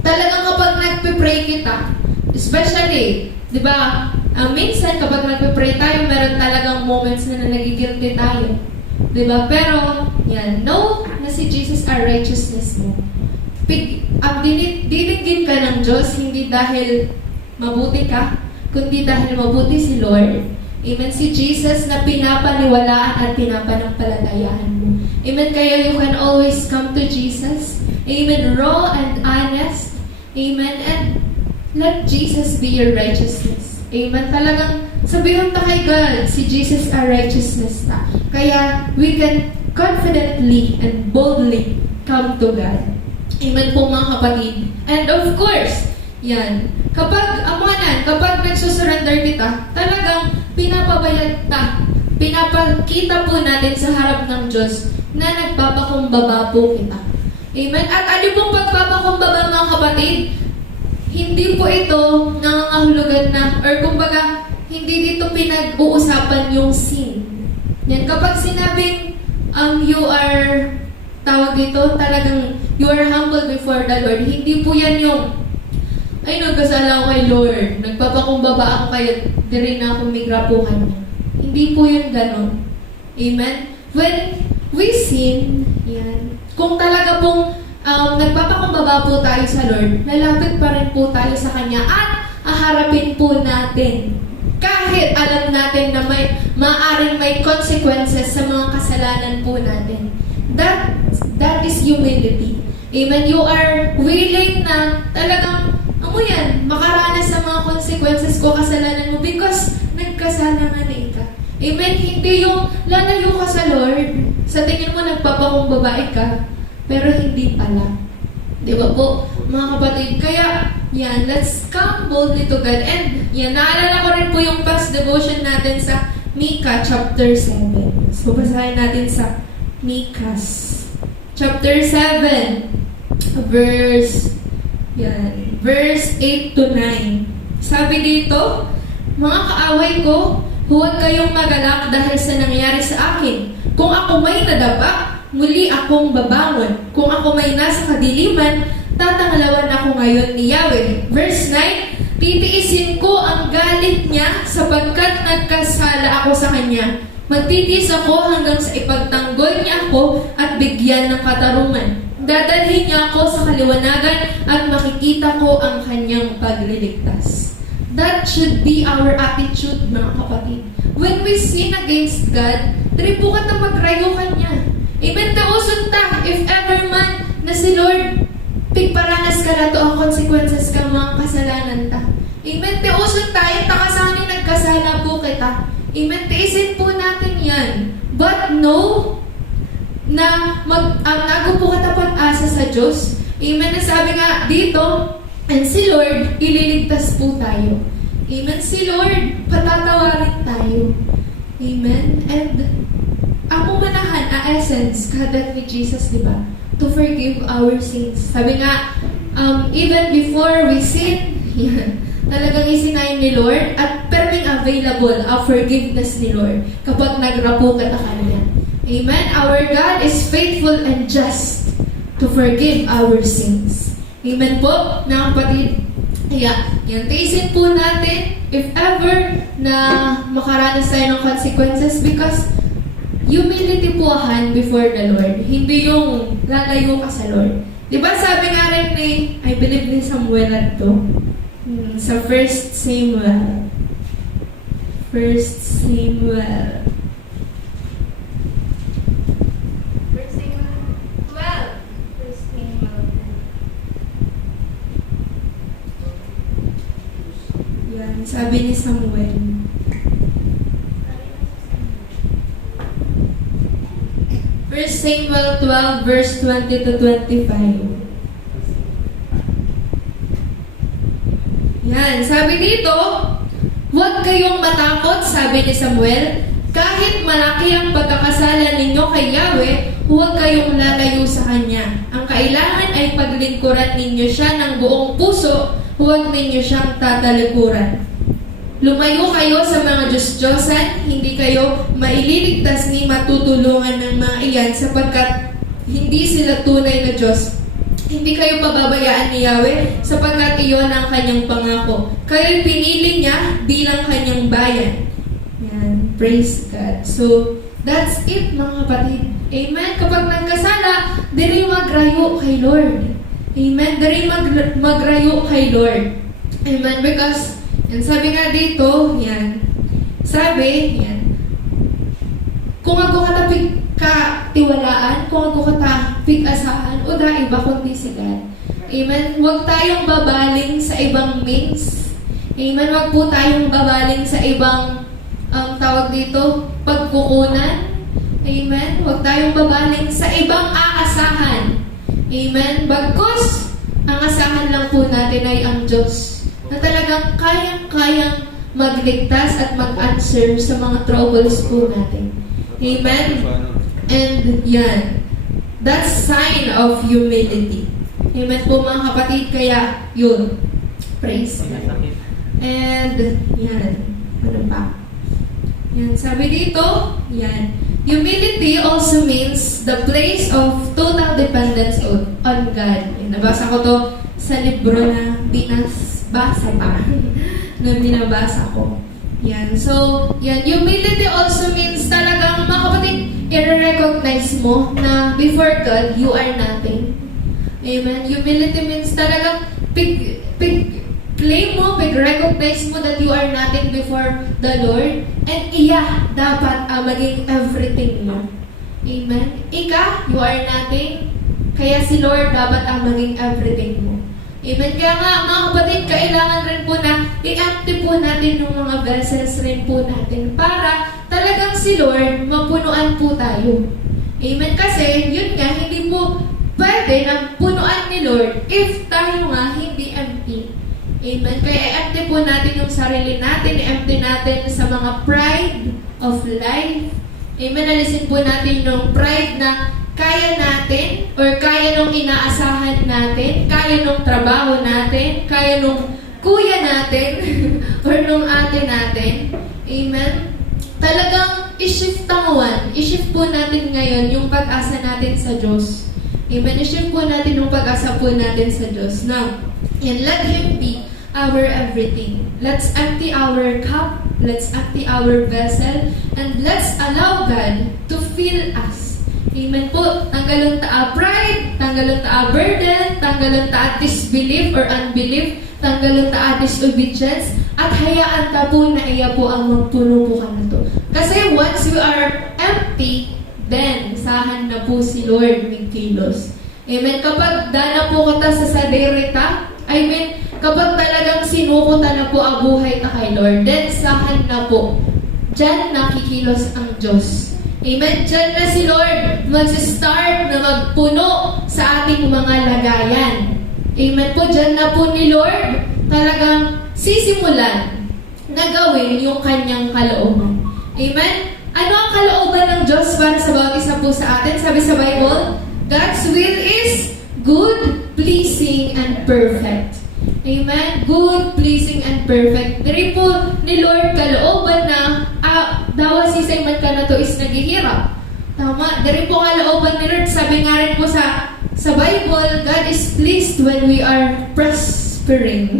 talagang kapag nagpe-pray kita, especially, di ba, minsan kapag nagpe-pray tayo, meron talagang moments na nagigilty tayo. Di ba? Pero, yan, know na si Jesus ang righteousness mo. Dinigin ka ng Diyos, hindi dahil mabuti ka, kundi dahil mabuti si Lord. Amen? Si Jesus na pinapaniwalaan at pinapanampalatayaan mo. Amen? Kaya you can always come to Jesus. Amen? Raw and honest. Amen? And let Jesus be your righteousness. Amen? Talagang sabihin ta kay God, si Jesus our righteousness na. Kaya we can confidently and boldly come to God. Amen po mga kapatid. And of course, yan, kapag nagsusurrender kita, talagang pinapabayad ta, pinapakita po natin sa harap ng Diyos na nagpapakumbaba po kita. Amen? At ano pong pagpapakumbaba mga kapatid? Hindi po ito nangangahulugan na, or kumbaga, hindi dito pinag-uusapan yung sin. Yan, kapag sinabing you are, tawag dito, talagang you are humble before the Lord, hindi po yan yung ay, nagkasala ako kay Lord. Nagpapakumbaba ako kayo. Di rin na akong migrapuhan niya. Hindi po yun ganon. Amen? When we sin, yan, kung talaga pong nagpapakumbaba po tayo sa Lord, lalapit pa rin po tayo sa Kanya at aharapin po natin. Kahit alam natin na maaaring may consequences sa mga kasalanan po natin. That is humility. Amen? You are willing na talagang makaranas sa mga consequences ko, kasalanan mo, because nagkasala nga na ika. Amen? Hindi yung lalayo ka sa Lord, sa tingin mo nagpapakumbaba ka, pero hindi pala. Di ba po, mga kapatid? Kaya, yan, let's come boldly to God. And, yan, naalala ko rin po yung past devotion natin sa Micah chapter 7. So, basahin natin sa Micah chapter 7, verse 8 to 9. Sabi dito, mga kaaway ko, huwag kayong magalak dahil sa nangyari sa akin. Kung ako may nadapa, muli akong babangon. Kung ako may nasa kadiliman, tatanglawan ako ngayon ni Yahweh. Verse 9, titiisin ko ang galit niya sapagkat nagkasala ako sa kanya. Magtitiis ako hanggang sa ipagtanggol niya ako at bigyan ng katarungan. Dadalhin niya ako sa kaliwanagan at makikita ko ang kanyang pagliligtas. That should be our attitude, mga kapatid. When we sin against God, dali po ka na magrayo kanya. Amen, tausun ta, if ever man na si Lord, pigparanas ka na to ang consequences ka mga kasalanan ta. Amen, tausun tayo, takasani nagkasala po kita. Amen, tiisin po natin yan. But no, na nago po katapat asa sa Diyos. Amen. Nasabi nga dito, and si Lord, ililigtas po tayo. Amen. Si Lord, patatawarin tayo. Amen. And ang manahan, essence, kahadat ni Jesus, di ba? To forgive our sins. Sabi nga, even before we sin, talagang isinayin ni Lord at perming available ang forgiveness ni Lord kapag nagrapo ka ta kanya. Amen. Our God is faithful and just to forgive our sins. Amen po, mga kapatid. Kaya, yan, taisin po natin if ever na makaranas tayo ng consequences because humility po before the Lord. Hindi yung lalayo ka sa Lord. Diba sabi nga rin ni, I believe ni Samuel at to, sa 1 Samuel. 1 Samuel. Sabi ni Samuel. First Samuel 12 verse 20 to 25. Yan, sabi dito, huwag kayong matakot, sabi ni Samuel, kahit malaki ang pagkakasala ninyo kay Yahweh, huwag kayong lalayo sa Kanya. Ang kailangan ay paglingkuran ninyo siya ng buong puso, huwag ninyo siyang tatalikuran. Lumayo kayo sa mga Diyos-Diyosan, hindi kayo maililigtas ni matutulungan ng mga iyan sapagkat hindi sila tunay na Diyos. Hindi kayo pababayaan ni Yahweh sapagkat iyon ang kanyang pangako. Kayo'y pinili niya bilang kanyang bayan. Yan. Praise God. So, that's it mga kapatid. Amen. Kapag nagkasala, diri magrayo kay Lord. Amen. Diri magrayo kay Lord. Amen. Because, yan, sabi nga dito, yan. Sabi, yan. Kung ako katapig ka tiwalaan, kung ako katapig asahan, o da iba kundi si God. Amen. Huwag tayong babaling sa ibang means. Amen. Huwag po tayong babaling sa ibang tawag dito, pagkukunan. Amen. Huwag tayong babaling sa ibang aasahan. Amen. Bagkus, ang asahan lang po natin ay ang Diyos na talagang kayang-kayang magligtas at mag-answer sa mga troubles po natin. Amen. And yan, that's sign of humility. Amen po mga kapatid, kaya yun. Praise God. And yan, ano pa? Yan, sabi dito, yan. Humility also means the place of total dependence on God. Yan, nabasa ko to sa libro na binabasa pa. na binabasa ko. Yan. So, yan. Humility also means talagang, mga kapatid, i-recognize mo na before God, you are nothing. Amen. Humility means talagang claim mo, recognize mo that you are nothing before the Lord. And iya, dapat maging everything mo. Amen. Ika, you are nothing. Kaya si Lord dapat maging everything mo. Amen. Kaya nga, mga kapatid, kailangan rin po na i-empty po natin yung mga vessels rin po natin para talagang si Lord mapunuan po tayo. Amen. Kasi, yun nga, hindi po pwede na punuan ni Lord if tayo nga hindi empty. Amen. Kaya i-empty po natin yung sarili natin, i-empty natin sa mga pride of life. Amen. Alisin po natin yung pride na kaya natin or kaya nung inaasahan natin, kaya nung trabaho natin, kaya nung kuya natin or nung ate natin. Amen. Talagang i-shift po natin ngayon yung pag-asa natin sa Diyos. Amen. I-shift po natin yung pag-asa po natin sa Diyos. Now, and let Him be our everything. Let's empty our cup, let's empty our vessel, and let's allow God to fill us. Amen po. Tanggalon ta pride, tanggalon ta burden, tanggalon ta disbelief or unbelief, tanggalon ta disobedience, at hayaan ta po na iya po ang magpuno po ka na to. Kasi once we are empty, then sahan na po si Lord magkilos. Amen. Kapag dana po ka ta sa saderita, I mean, kapag talagang sinukutan na po ang buhay ta kay Lord, then sahan na po. Diyan nakikilos ang Diyos. Amen. Diyan na si Lord mag-start na magpuno sa ating mga lagayan. Amen po. Diyan na po ni Lord talagang sisimulan na gawin yung kanyang kalooban. Amen. Ano ang kalooban ng Diyos para sa bawat isa po sa atin? Sabi sa Bible, God's will is good, pleasing, and perfect. Amen? Good, pleasing, and perfect. Dari po ni Lord kalooban na dawa si Simon ka na to is naghihirap. Tama. Dari po kalooban ni Lord. Sabi nga rin po sa Bible, God is pleased when we are prospering.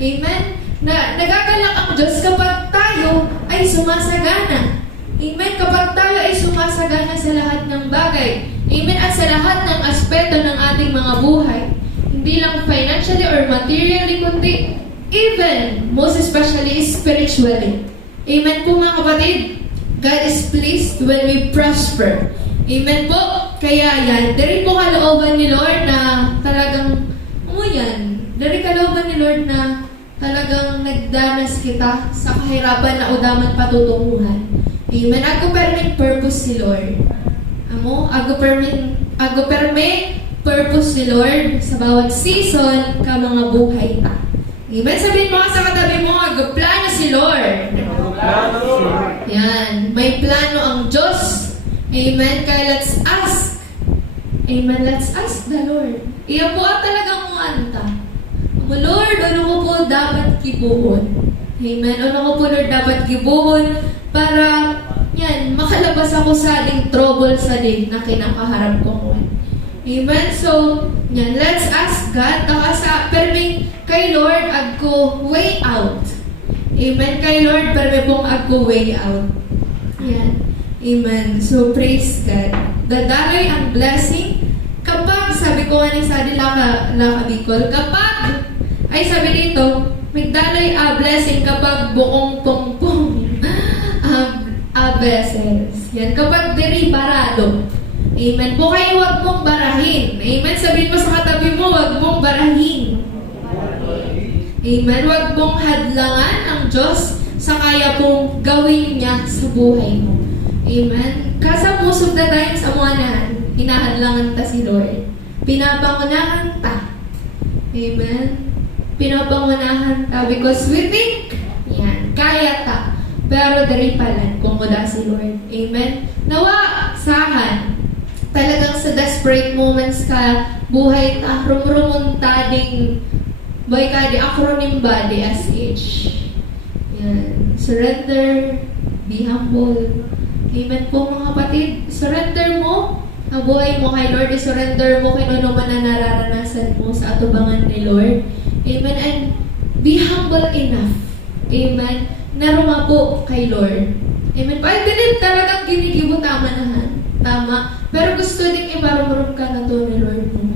Amen? Nagagalak ang Diyos kapag tayo ay sumasagana. Amen? Kapag tayo ay sumasagana sa lahat ng bagay. Amen? At sa lahat ng aspeto ng ating mga buhay. Hindi lang financially or materially, kundi even, most especially, spiritually. Amen po mga kapatid. God is pleased when we prosper. Amen po. Kaya yan, dari po kalooban ni Lord na talagang, dari kalooban ni Lord na talagang nagdanas kita sa kahirapan na udaman patutunguhan. Amen. Ako permit purpose si Lord. Amo, ako permit purpose ni Lord sa bawat season ka mga buhay ta. Amen. Sabihin mo sa katabi mo, plano si Lord. Yan. May plano ang Diyos. Amen. Kaya let's ask. Amen. Let's ask the Lord. Iya po ang talagang muanta. Lord, ano ko po dapat kibuhon? Amen. Ano ko po, Lord, dapat kibuhon para yan, makalabas ako sa ating trouble sa day na kinakaharap ko ngayon. Amen. So, yan, let's ask God. Perming kay Lord agko way out. Amen. Kay Lord, perming pong agko way out. Yan. Amen. So, praise God. Dadaloy ang blessing kapag, sabi ko nga ni Sadi Lakabikol, kapag, ay sabi dito, magdaloy a blessing kapag buong pongpong vessels. Yan. Kapag very barado. Amen. Po kayo, huwag mong barahin. Amen. Sabihin mo sa katabi mo, huwag mong barahin. Amen. Huwag mong hadlangan ang Diyos sa kaya pong gawin niya sa buhay mo. Amen. Kasi most of the time sa mga nahan, hinahadlangan ta si Lord. Pinapangunahan ta. Amen. Pinapangunahan ta because we think, yan, kaya ta. Pero dari palan kung wala si Lord. Amen. Nawa, sahan, talagang sa desperate moments ka, buhay ta, rumrumuntading, boy ka, di acronym ba, di SH. Yan. Surrender, be humble. Amen po mga kapatid. Surrender mo ang buhay mo kay Lord. I-surrender mo kung ano man na nararanasan mo sa atubangan ni Lord. Amen. And be humble enough. Amen. Na po kay Lord. Amen. I believe talagang ginigibo tama nahan. Tama. Pero gusto din iparumarap ka na to ni Lord mo.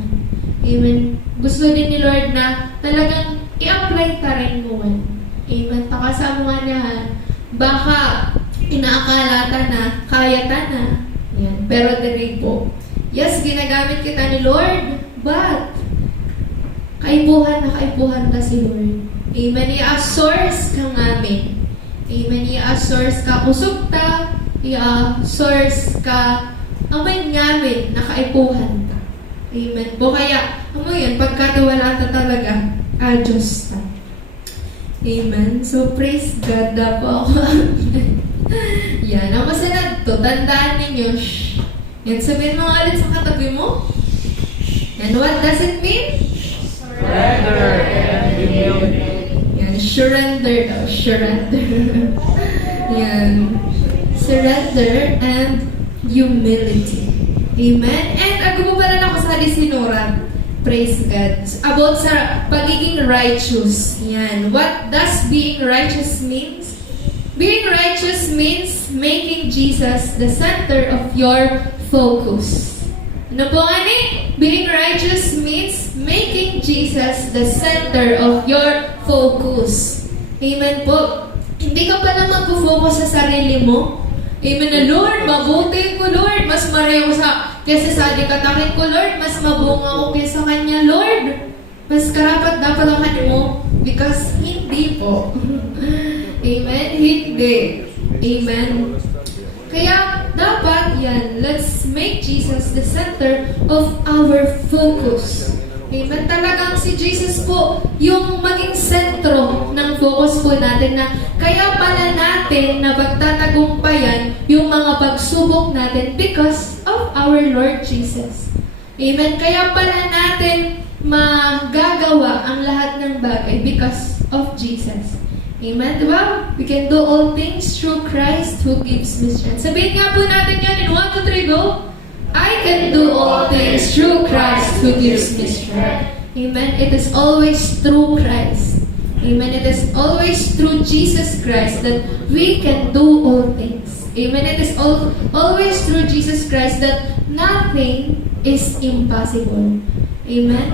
Amen. Gusto din ni Lord na talagang i-apply ta rin mo. Amen. Takasama nga nahan. Baka inaakala ta na, kaya ta na. Yan. Pero diri po. Yes, ginagamit kita ni Lord. But, kaipuhan na kaipuhan ta si Lord. Amen. I-source ka ngamin. Amen. I-source ka kusog ta. I-source ka amay ngamin na kaipuhan ta. Amen po. Kaya, yan, pagkatiwala ta talaga, Diyos ta. Amen. So, praise God na po ako. Yan. Ang masanad to, tandaan ninyo. Shh. Yan, sabihin mo ulit sa katabi mo. And what does it mean? Surrender and humility. Yan, surrender daw. Surrender. Yan. Surrender and humility. Amen. And ako po pala ako sa Sinora. Praise God. About sa pagiging righteous. Yan. What does being righteous means? Being righteous means making Jesus the center of your focus. Ano po ani? Being righteous means making Jesus the center of your focus. Amen po. Hindi ka pala mag-focus sa sarili mo. Amen na, Lord, mabuti ko, Lord. Mas mareho sa, kesa sa adikatakin ko, Lord. Mas mabunga ko kesa kanya, Lord. Mas karapat dapat ang mo. Because hindi po. Amen? Hindi. Amen? Kaya, dapat yan, let's make Jesus the center of our focus. Amen? Talagang si Jesus po, yung maging sentro ng focus po natin na kaya pala natin na pagtatagumpayan yung mga pagsubok natin because of our Lord Jesus. Amen? Kaya pala natin magagawa ang lahat ng bagay because of Jesus. Amen? Diba? We can do all things through Christ who gives me strength. Sabihin nga po natin yan in 1, 2, 3, go! I can do all things through Christ who gives me strength. Amen? It is always through Christ. Amen? It is always through Jesus Christ that we can do all things. Amen? It is always through Jesus Christ that nothing is impossible. Amen?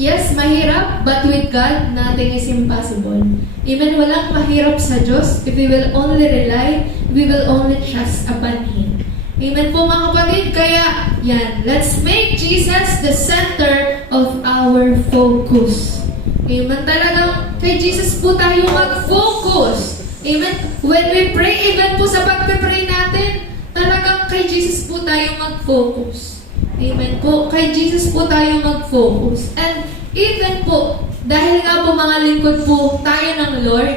Yes, mahirap, but with God, nothing is impossible. Amen? Walang mahirap sa Diyos. If we will only rely, we will only trust upon Him. Amen po mga kapatid. Kaya, yan. Let's make Jesus the center of our focus. Amen. Talagang kay Jesus po tayo mag-focus. Amen. When we pray, even po sa pagpe-pray natin, talagang kay Jesus po tayo mag-focus. Amen po. Kay Jesus po tayo mag-focus. And even po, dahil nga po mga lingkod po tayo ng Lord,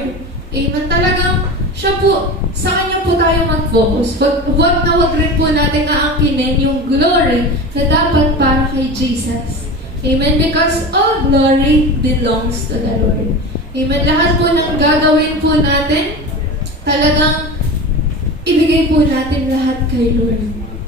amen, talagang siya po, sa Kanya po tayo mag-focus. Wag rin po natin aangkinin yung glory na dapat para kay Jesus. Amen? Because all glory belongs to the Lord. Amen? Lahat po ng gagawin po natin, talagang ibigay po natin lahat kay Lord.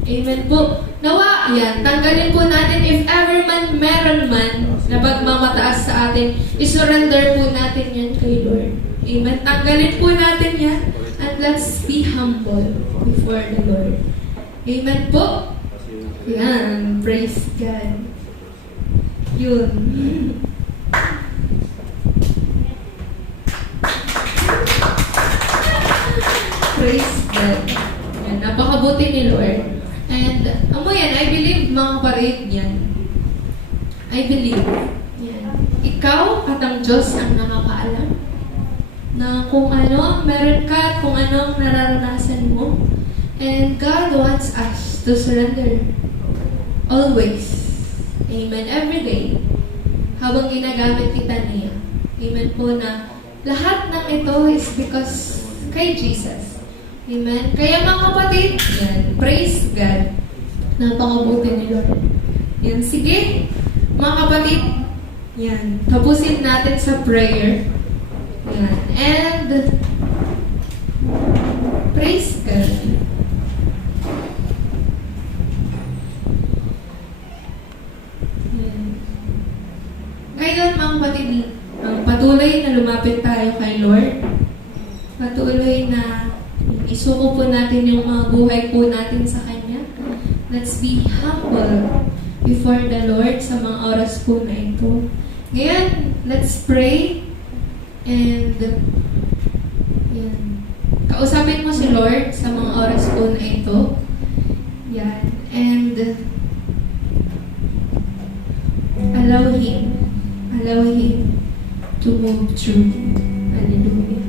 Amen po. Nawa, yan. Tanggalin po natin if ever man, meron man na pagmamataas sa atin, isurrender po natin yan kay Lord. Amen. Tanggalin po natin yan and let's be humble before the Lord. Amen po. Yan. Praise God. Yun. Praise God. Yan. Napakabuti ni Lord. And, amo yan, I believe, mga kaparit yan. I believe. Yan. Ikaw at ang Diyos ang nakakaalam na kung ano ang meron ka at kung ano ang nararanasan mo. And God wants us to surrender. Always. Amen. Every day. Habang ginagamit kita niya. Amen po na lahat ng ito is because kay Jesus. Amen. Kaya mga kapatid, yan, praise God. Napakabuti ni Lord. Yan, sige, mga kapatid, yan, tapusin natin sa prayer. Yan, and praise God. Yan. Ngayon, mga kapatid, patuloy na lumapit tayo kay Lord. Patuloy na isuko po natin yung mga buhay po natin sa Kanya. Let's be humble before the Lord sa mga oras po na ito. Ngayon, let's pray and yan. Kausapin mo si Lord sa mga oras po na ito. Yan. And allow Him to move through. Hallelujah.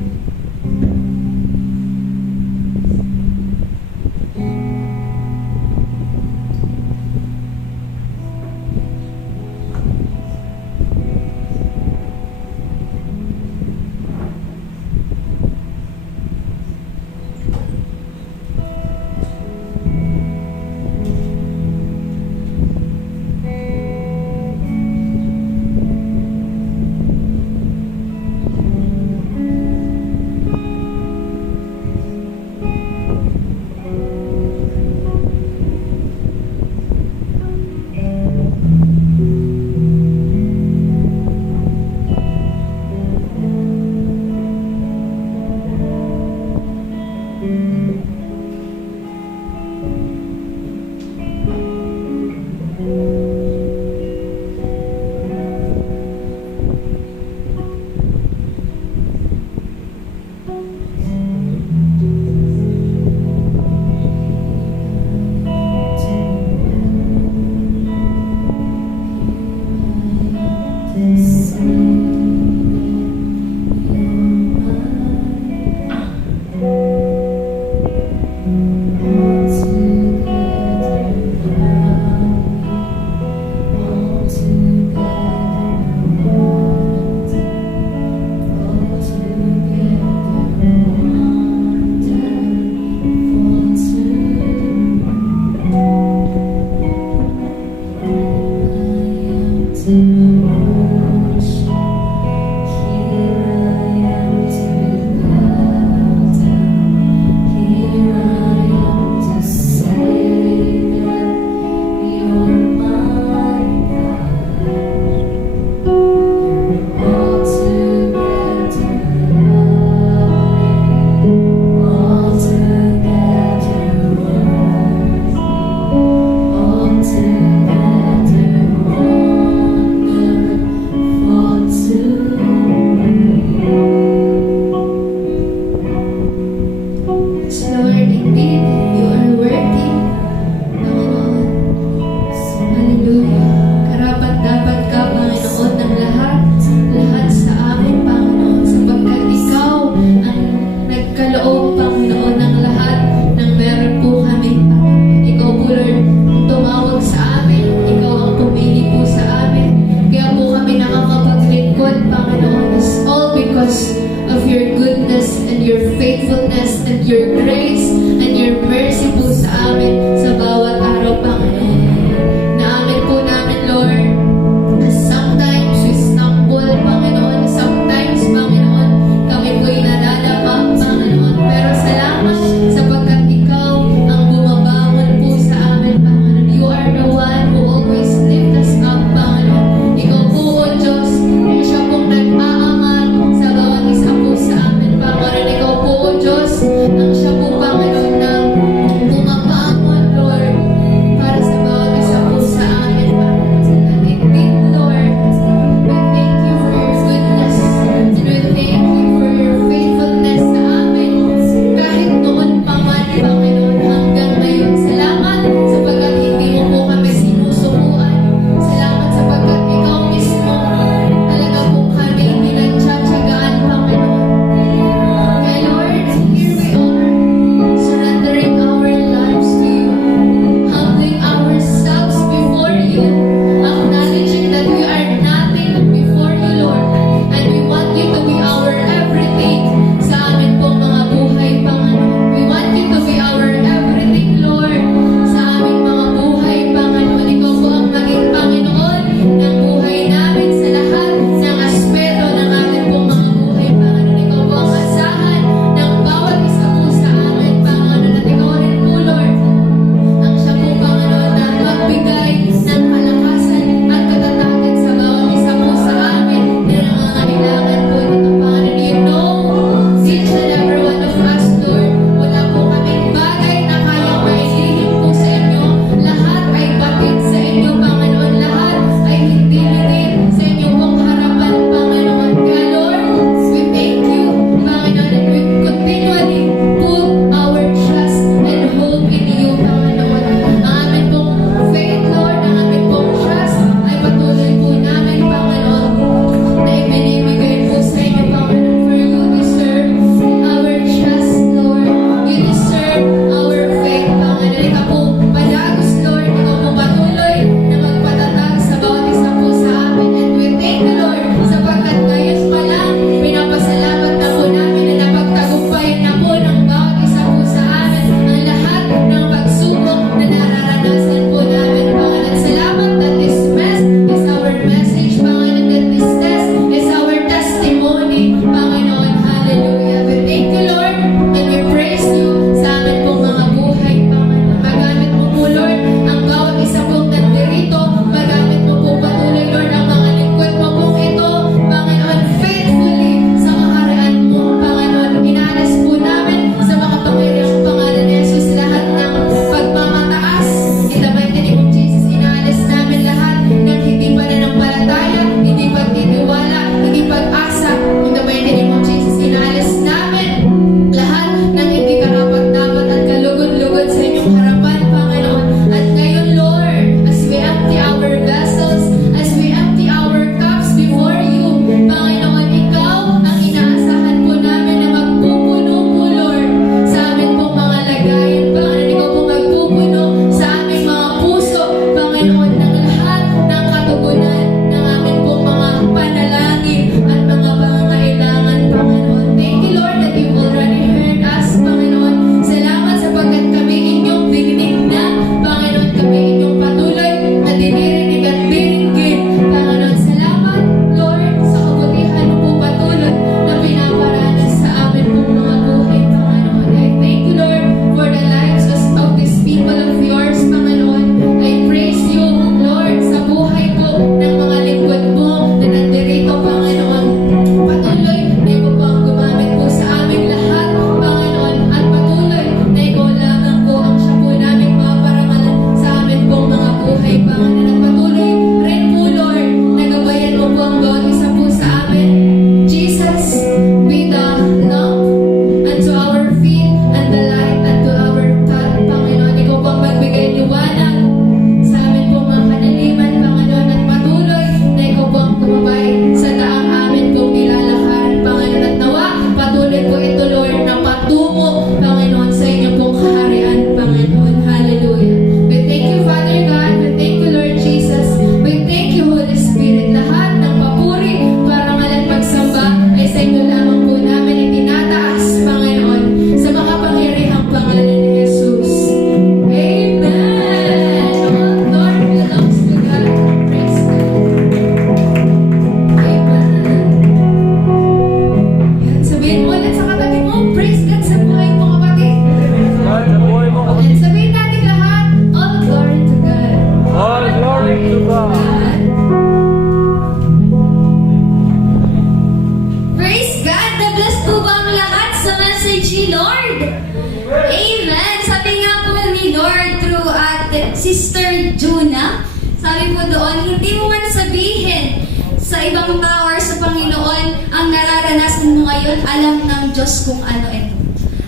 doon, hindi mo man sabihin sa ibang tao or sa Panginoon ang nararanasan mo ngayon, alam ng Diyos kung ano ito.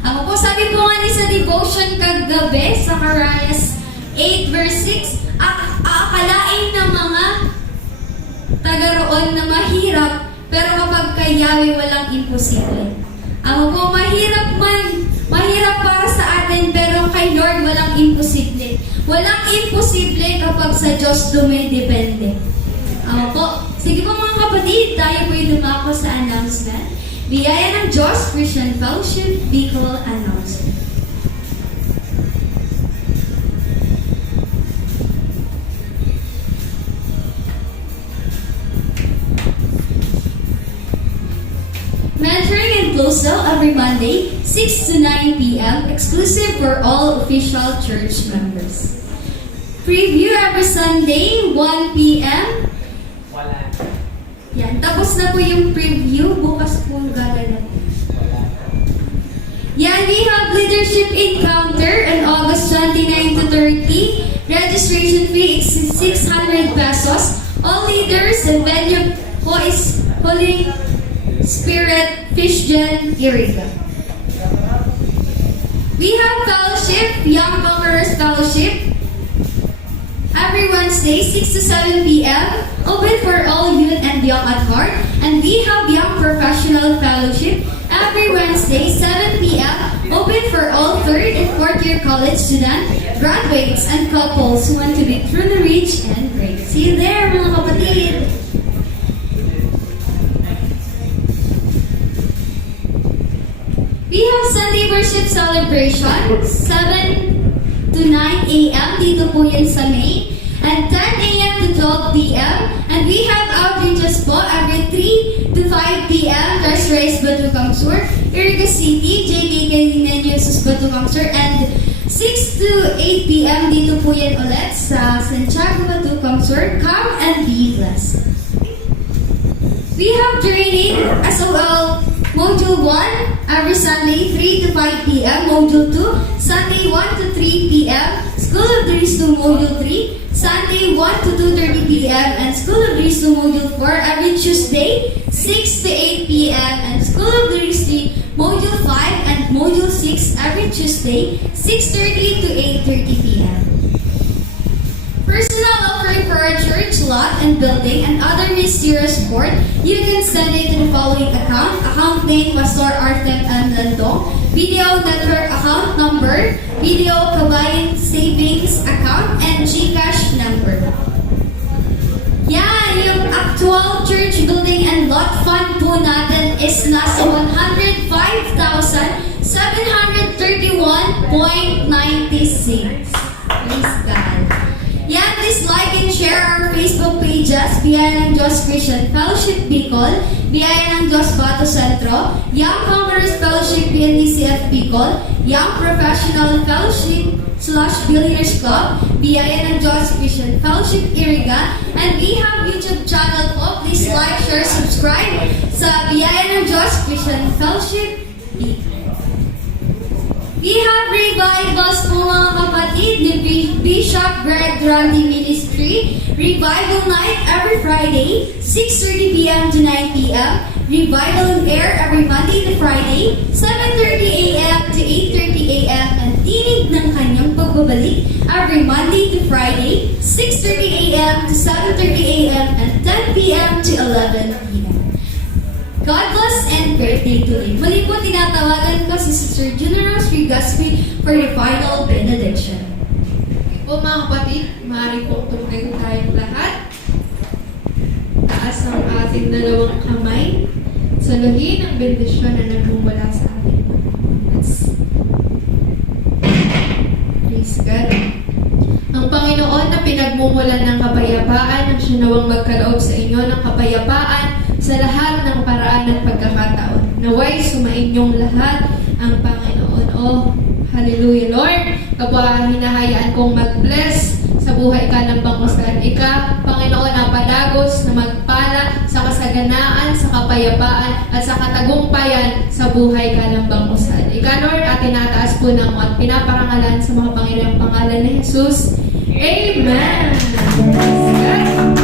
Ako po, sabi po nga ni sa devotion kagabi sa Zacharias 8 verse 6, aakalain ng mga taga roon na mahirap, pero kapag kay Yahweh walang imposible. Ako po, mahirap para sa atin, pero kay Lord walang imposible. Walang imposible kapag sa Diyos dumidepende. Ako po, sige po mga kapatid, tayo po'y dumako sa announcement. Biyaya ng Diyos, Christian Fellowship, Bicol announcement. Mentoring and close out every Monday, 6 to 9 p.m., exclusive for all official church members. Preview every Sunday, 1 p.m. Yan, tapos na po yung preview. Bukas po gaganap. Yan, we have leadership encounter on August 29 to 30. Registration fee is 600 pesos. All leaders and venue po is Holy Spirit Fishgen Iriga. We have fellowship, Young Conquerors Fellowship, every Wednesday, 6 to 7 p.m., open for all youth and young at heart. And we have Young Professional Fellowship, every Wednesday, 7 p.m., open for all third and fourth year college students, graduates, and couples who want to be truly rich and great. See you there, mga kapatid! We have Sunday Worship Celebration, 7 to 9 a.m. Dito po yan sa May. And 10 a.m. to 12 p.m. And we have outreaches po every 3 to 5 p.m. Trust Race Batukang Sur, Iriga City, JKK Nenyusus Batukang Sur, and 6 to 8 p.m. Dito po yan ulit sa Santiago Batukang Sur. Come and be blessed. We have training as well. Module 1, every Sunday, 3 to 5 p.m. Module 2, Sunday, 1 to 3 p.m. School of Dreams to Module 3, Sunday, 1 to 2:30 p.m. And School of Dreams to Module 4, every Tuesday, 6 to 8 p.m. And School of Dreams to Module 5 and Module 6, every Tuesday, 6:30 to 8:30 p.m. Personal offering for our church lot and building and other mysterious support, you can send it to the following account. Account name, Pastor Artem M. Landong. Video network account number, Video Kabayan Savings account, and GCash number. Yan, yung actual church building and lot fund po natin is nasa 105,731.96. Praise God. Yan, please like and share our Facebook pages, Biyaya ng Diyos Christian Fellowship Bicol, Biyaya ng Diyos Bato Centro, Young Conquerors Fellowship PNDCF Bicol, Young Professional Fellowship / Billionaires Club, Biyaya ng Diyos Christian Fellowship Iriga, and we have YouTube channel po. Please like, share, subscribe sa Biyaya ng Diyos Christian Fellowship Bicol. We have revivals po mga kapatid ni Bishop Greg Randy Ministry. Revival night every Friday, 6:30 p.m. to 9 p.m. Revival on air every Monday to Friday, 7:30 a.m. to 8:30 a.m. And tinig ng kanyang pagbabalik every Monday to Friday, 6:30 a.m. to 7:30 a.m. and 10 p.m. to 11 p.m. God bless and birthday to you. Muli po tinatawagan ko si Sister Generous Rigaspi for the final benediction. Po mga kapatid, maaari po tumayo tayong lahat. Taas ang ating dalawang kamay. Saluhin ang bendisyon na nagmumula sa ating mga. Praise God. Ang Panginoon na pinagmumulan ng kapayapaan ang sinawang magkaloob sa inyo ng kapayapaan sa lahat ng paraan at pagkakataon. Naway sumainyong lahat ang Panginoon. Oh, hallelujah, Lord. Kapag hinahayaan kong mag-bless sa buhay ka ng Bangostan, Ika, Panginoon, na padagos na magpala sa kasaganaan, sa kapayapaan, at sa katagumpayan sa buhay ka ng Bangostan. Ika, Lord, at tinataas po na mo at pinaparangalan sa mga Panginoong pangalan ni Jesus. Amen! God.